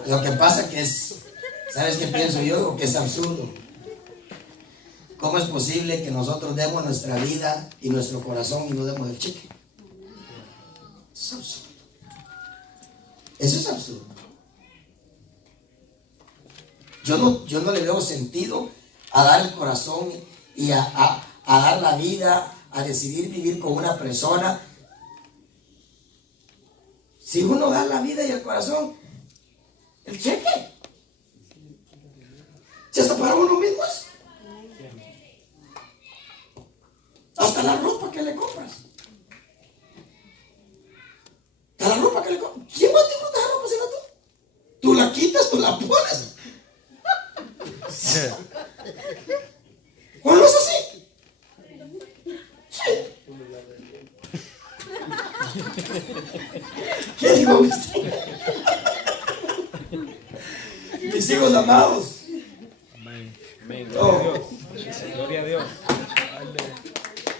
Lo que pasa que ¿sabes qué pienso yo? Que es absurdo. ¿Cómo es posible que nosotros demos nuestra vida y nuestro corazón y no demos el cheque? Eso es absurdo. Eso es absurdo. Yo no le veo sentido a dar el corazón y a dar la vida, a decidir vivir con una persona. Si uno da la vida y el corazón, el cheque, si hasta para uno mismo es. Hasta la ropa que le compras. Hasta la ropa que le compras. ¿Quién más disfruta la ropa si no tú? Tú la quitas, tú la pones. ¿O no es así? Sí. ¿Qué dijo usted? Mis hijos amados. Amén. Gloria a Dios. Gloria a Dios.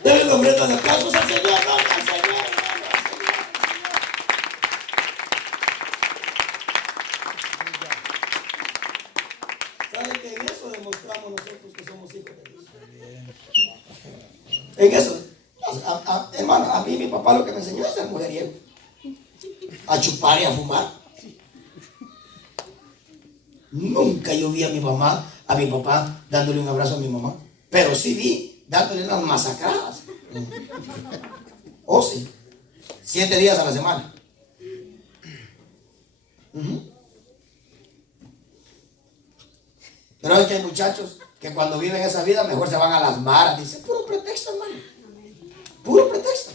Denle los ofrendas de aplausos al Señor. Gloria al Señor. ¿Saben que en eso demostramos nosotros que somos hijos de Dios? En eso. Hermano, a mí mi papá lo que me enseñó es ser mujeriego. A chupar y a fumar. Nunca yo vi a mi papá dándole un abrazo a mi mamá. Pero sí vi dándole unas masacradas. Oh, sí. 7 días a la semana. Pero es que hay muchachos que cuando viven esa vida mejor se van a las maras. Dicen, puro pretexto, hermano. Puro pretexto.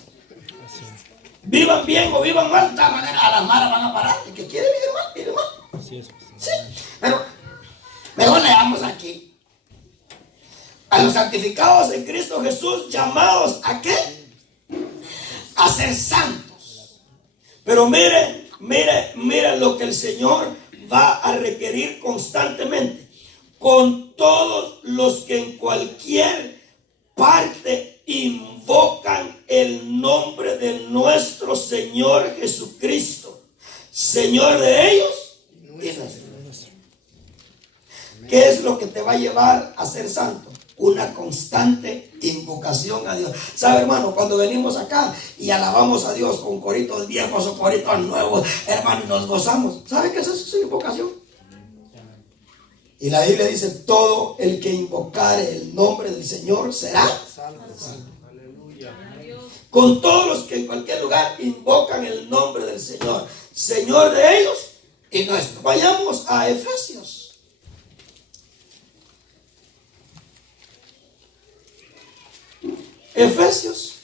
Vivan bien o vivan mal, de todas maneras a las maras van a parar. El que quiere vivir mal, vive mal. Así es. Sí, pero mejor leamos aquí. A los santificados en Cristo Jesús, llamados ¿a qué? A ser santos. Pero miren lo que el Señor va a requerir constantemente. Con todos los que en cualquier parte invocan el nombre de nuestro Señor Jesucristo, Señor de ellos y nuestro. ¿Qué es lo que te va a llevar a ser santo? Una constante invocación a Dios. ¿Sabe, hermano? Cuando venimos acá y alabamos a Dios con coritos viejos o coritos nuevos, hermano, y nos gozamos. ¿Sabe qué es eso? Es una invocación. Y la Biblia dice, todo el que invocare el nombre del Señor será salvo. Con todos los que en cualquier lugar invocan el nombre del Señor, Señor de ellos y nuestro. Vayamos a Efesios. Efesios.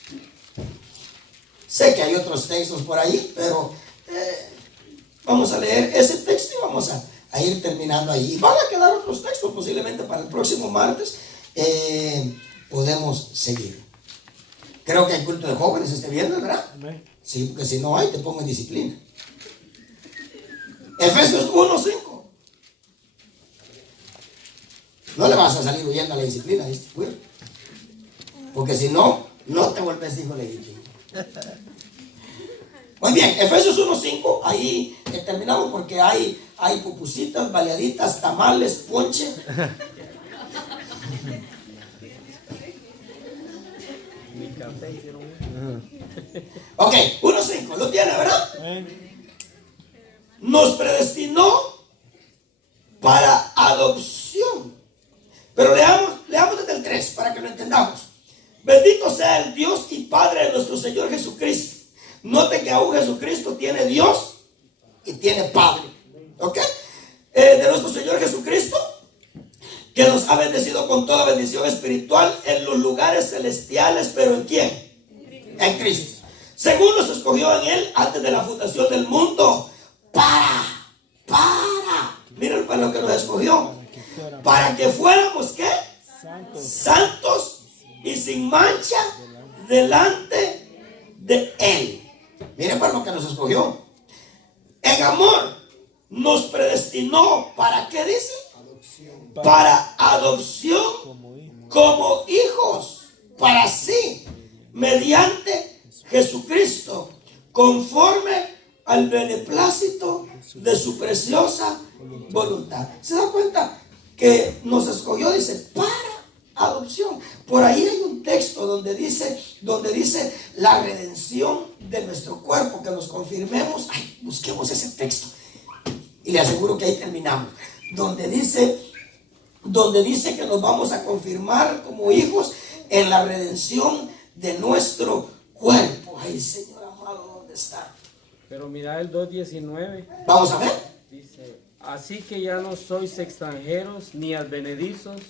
Sé que hay otros textos por ahí, pero vamos a leer ese texto y vamos a ir terminando ahí. Van a quedar otros textos posiblemente para el próximo martes. Podemos seguir. Creo que hay culto de jóvenes este viernes, ¿verdad? Sí, porque si no hay, te pongo en disciplina. Efesios 1:5. No le vas a salir huyendo a la disciplina, ¿viste? Porque si no, no te vuelves hijo legítimo. Muy bien, Efesios 1:5, ahí terminamos porque hay pupusitas, baleaditas, tamales, ponche. Ok, 1:5, lo tiene, ¿verdad? Nos predestinó para adopción. Pero leamos desde el 3 para que lo entendamos. Bendito sea el Dios y Padre de nuestro Señor Jesucristo. Note que aún Jesucristo tiene Dios y tiene Padre. ¿Ok? De nuestro Señor Jesucristo, que nos ha bendecido con toda bendición espiritual en los lugares celestiales. ¿Pero en quién? En Cristo. Según nos escogió en Él antes de la fundación del mundo. Miren para lo que nos escogió. Para que fuéramos, ¿qué? Santos y sin mancha delante de Él. Miren para lo que nos escogió. En amor nos predestinó. ¿Para qué dice? Para adopción como hijos para sí, mediante Jesucristo, conforme al beneplácito de su preciosa voluntad. ¿Se da cuenta que nos escogió? Dice para adopción. Por ahí hay un texto donde dice la redención de nuestro cuerpo, que nos confirmemos. Ay, busquemos ese texto y le aseguro que ahí terminamos. Donde dice que nos vamos a confirmar como hijos en la redención de nuestro cuerpo. Ay, Señor amado, ¿dónde está? Pero mira el 2:19. Vamos a ver. Dice, así que ya no sois extranjeros ni advenedizos,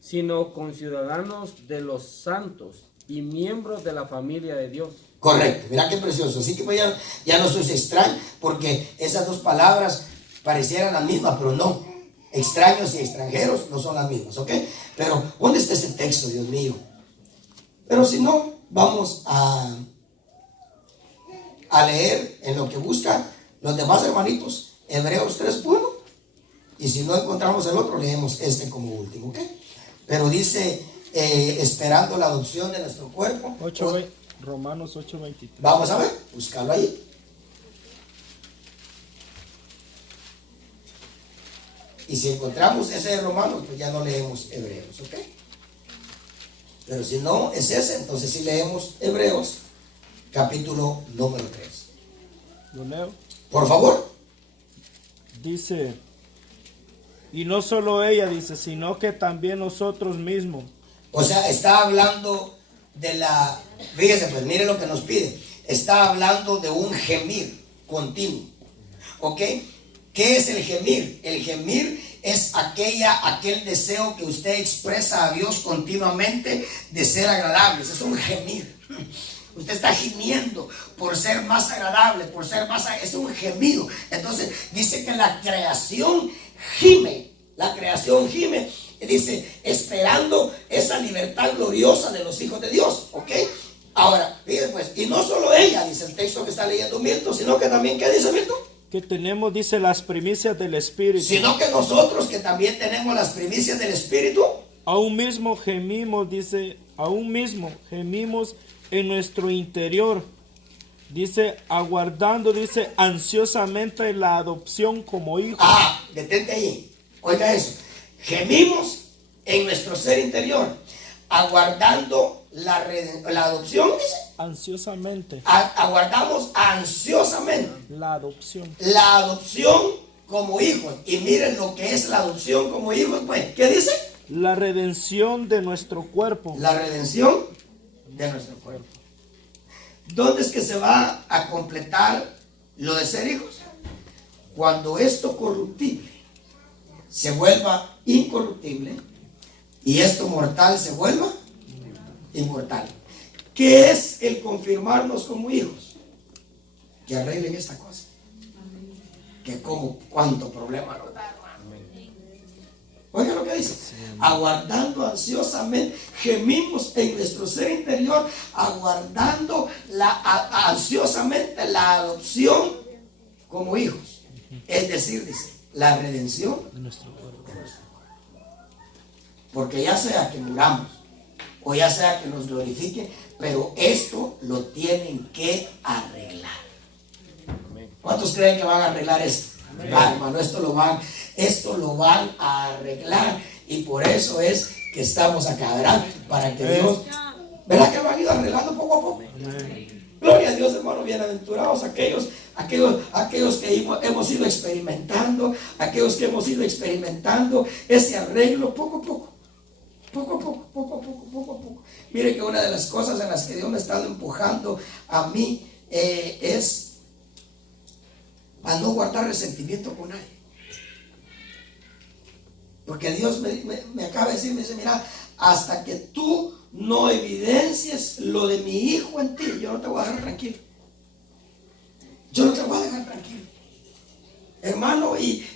sino conciudadanos de los santos y miembros de la familia de Dios. Correcto, mira qué precioso. Así que pues ya no sois extraños, porque esas dos palabras parecieran las mismas, pero no. Extraños y extranjeros no son las mismas, ¿ok? Pero ¿dónde está ese texto, Dios mío? Pero si no, vamos a leer en lo que buscan los demás hermanitos, Hebreos 3:1, y si no encontramos el otro, leemos este como último, ¿ok? Pero dice, esperando la adopción de nuestro cuerpo. Romanos 8:23. Vamos a ver, búscalo ahí. Y si encontramos ese de Romanos, pues ya no leemos Hebreos, ¿ok? Pero si no es ese, entonces sí leemos Hebreos, capítulo número 3. ¿Lo leo? Por favor. Dice, y no solo ella, dice, sino que también nosotros mismos, O sea, está hablando de la, fíjese, pues mire lo que nos pide. Está hablando de un gemir continuo. ¿Ok? ¿Qué es el gemir? El gemir es aquel deseo que usted expresa a Dios continuamente de ser agradable. Es un gemir. Usted está gimiendo por ser más agradable, por ser más... Es un gemido. Entonces dice que la creación gime. La creación gime. Dice, esperando esa libertad gloriosa de los hijos de Dios. ¿Ok? Ahora, fíjense pues, y no solo ella, dice el texto que está leyendo Milton, sino que también, ¿qué dice Milton? Que tenemos, dice, las primicias del Espíritu. Sino que nosotros que también tenemos las primicias del Espíritu. Aún mismo gemimos, dice, aún mismo gemimos en nuestro interior. Dice, aguardando, dice, ansiosamente la adopción como hijos. Ah, detente ahí. Oiga eso. Gemimos en nuestro ser interior, aguardando la adopción, dice. Ansiosamente. Aguardamos ansiosamente La adopción. la adopción como hijos. Y miren lo que es la adopción como hijos, pues. ¿Qué dice? La redención de nuestro cuerpo. La redención de nuestro cuerpo. ¿Dónde es que se va a completar lo de ser hijos? Cuando esto corruptible se vuelva incorruptible y esto mortal se vuelva inmortal. ¿Qué es el confirmarnos como hijos? Que arreglen esta cosa. Que como cuánto problema nos da, hermano. Oiga lo que dice. Aguardando ansiosamente, gemimos en nuestro ser interior, aguardando ansiosamente la adopción como hijos. Es decir, dice, la redención de nuestro cuerpo. Porque ya sea que muramos o ya sea que nos glorifique, pero esto lo tienen que arreglar. ¿Cuántos creen que van a arreglar esto? Ah, hermano, esto lo van a arreglar, y por eso es que estamos acá, ¿verdad? Para que Dios, ¿verdad que lo han ido arreglando poco a poco? Gloria a Dios, hermano, bienaventurados aquellos que hemos ido experimentando, ese arreglo poco a poco. Mire que una de las cosas en las que Dios me ha estado empujando a mí es a no guardar resentimiento con nadie. Porque Dios me acaba de decir, me dice, mira, hasta que tú no evidencies lo de mi hijo en ti, yo no te voy a dejar tranquilo. Yo no te voy a dejar tranquilo. Hermano, y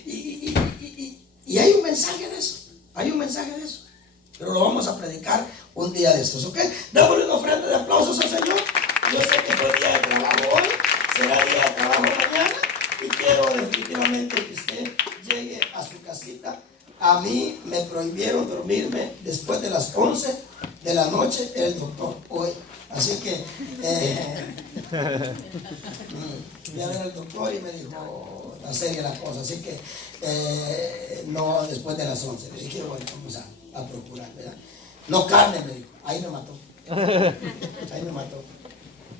hay un mensaje de eso. Hay un mensaje de eso. Pero lo vamos a predicar un día de estos, ¿ok? Démosle una ofrenda de aplausos al Señor. Yo sé que fue día de trabajo hoy, será día de trabajo mañana, y quiero definitivamente que usted llegue a su casita. A mí me prohibieron dormirme después de las 11 de la noche el doctor hoy. Así que fui a ver al doctor y me dijo la serie la cosa. Así que no después de las 11. Le dije, bueno, vamos a procurar, ¿verdad? No carne, me dijo. Ahí me mató. Ahí me mató.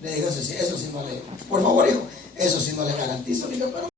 Le dije, eso sí no le... Por favor, hijo, eso sí no le garantizo. Le dije, pero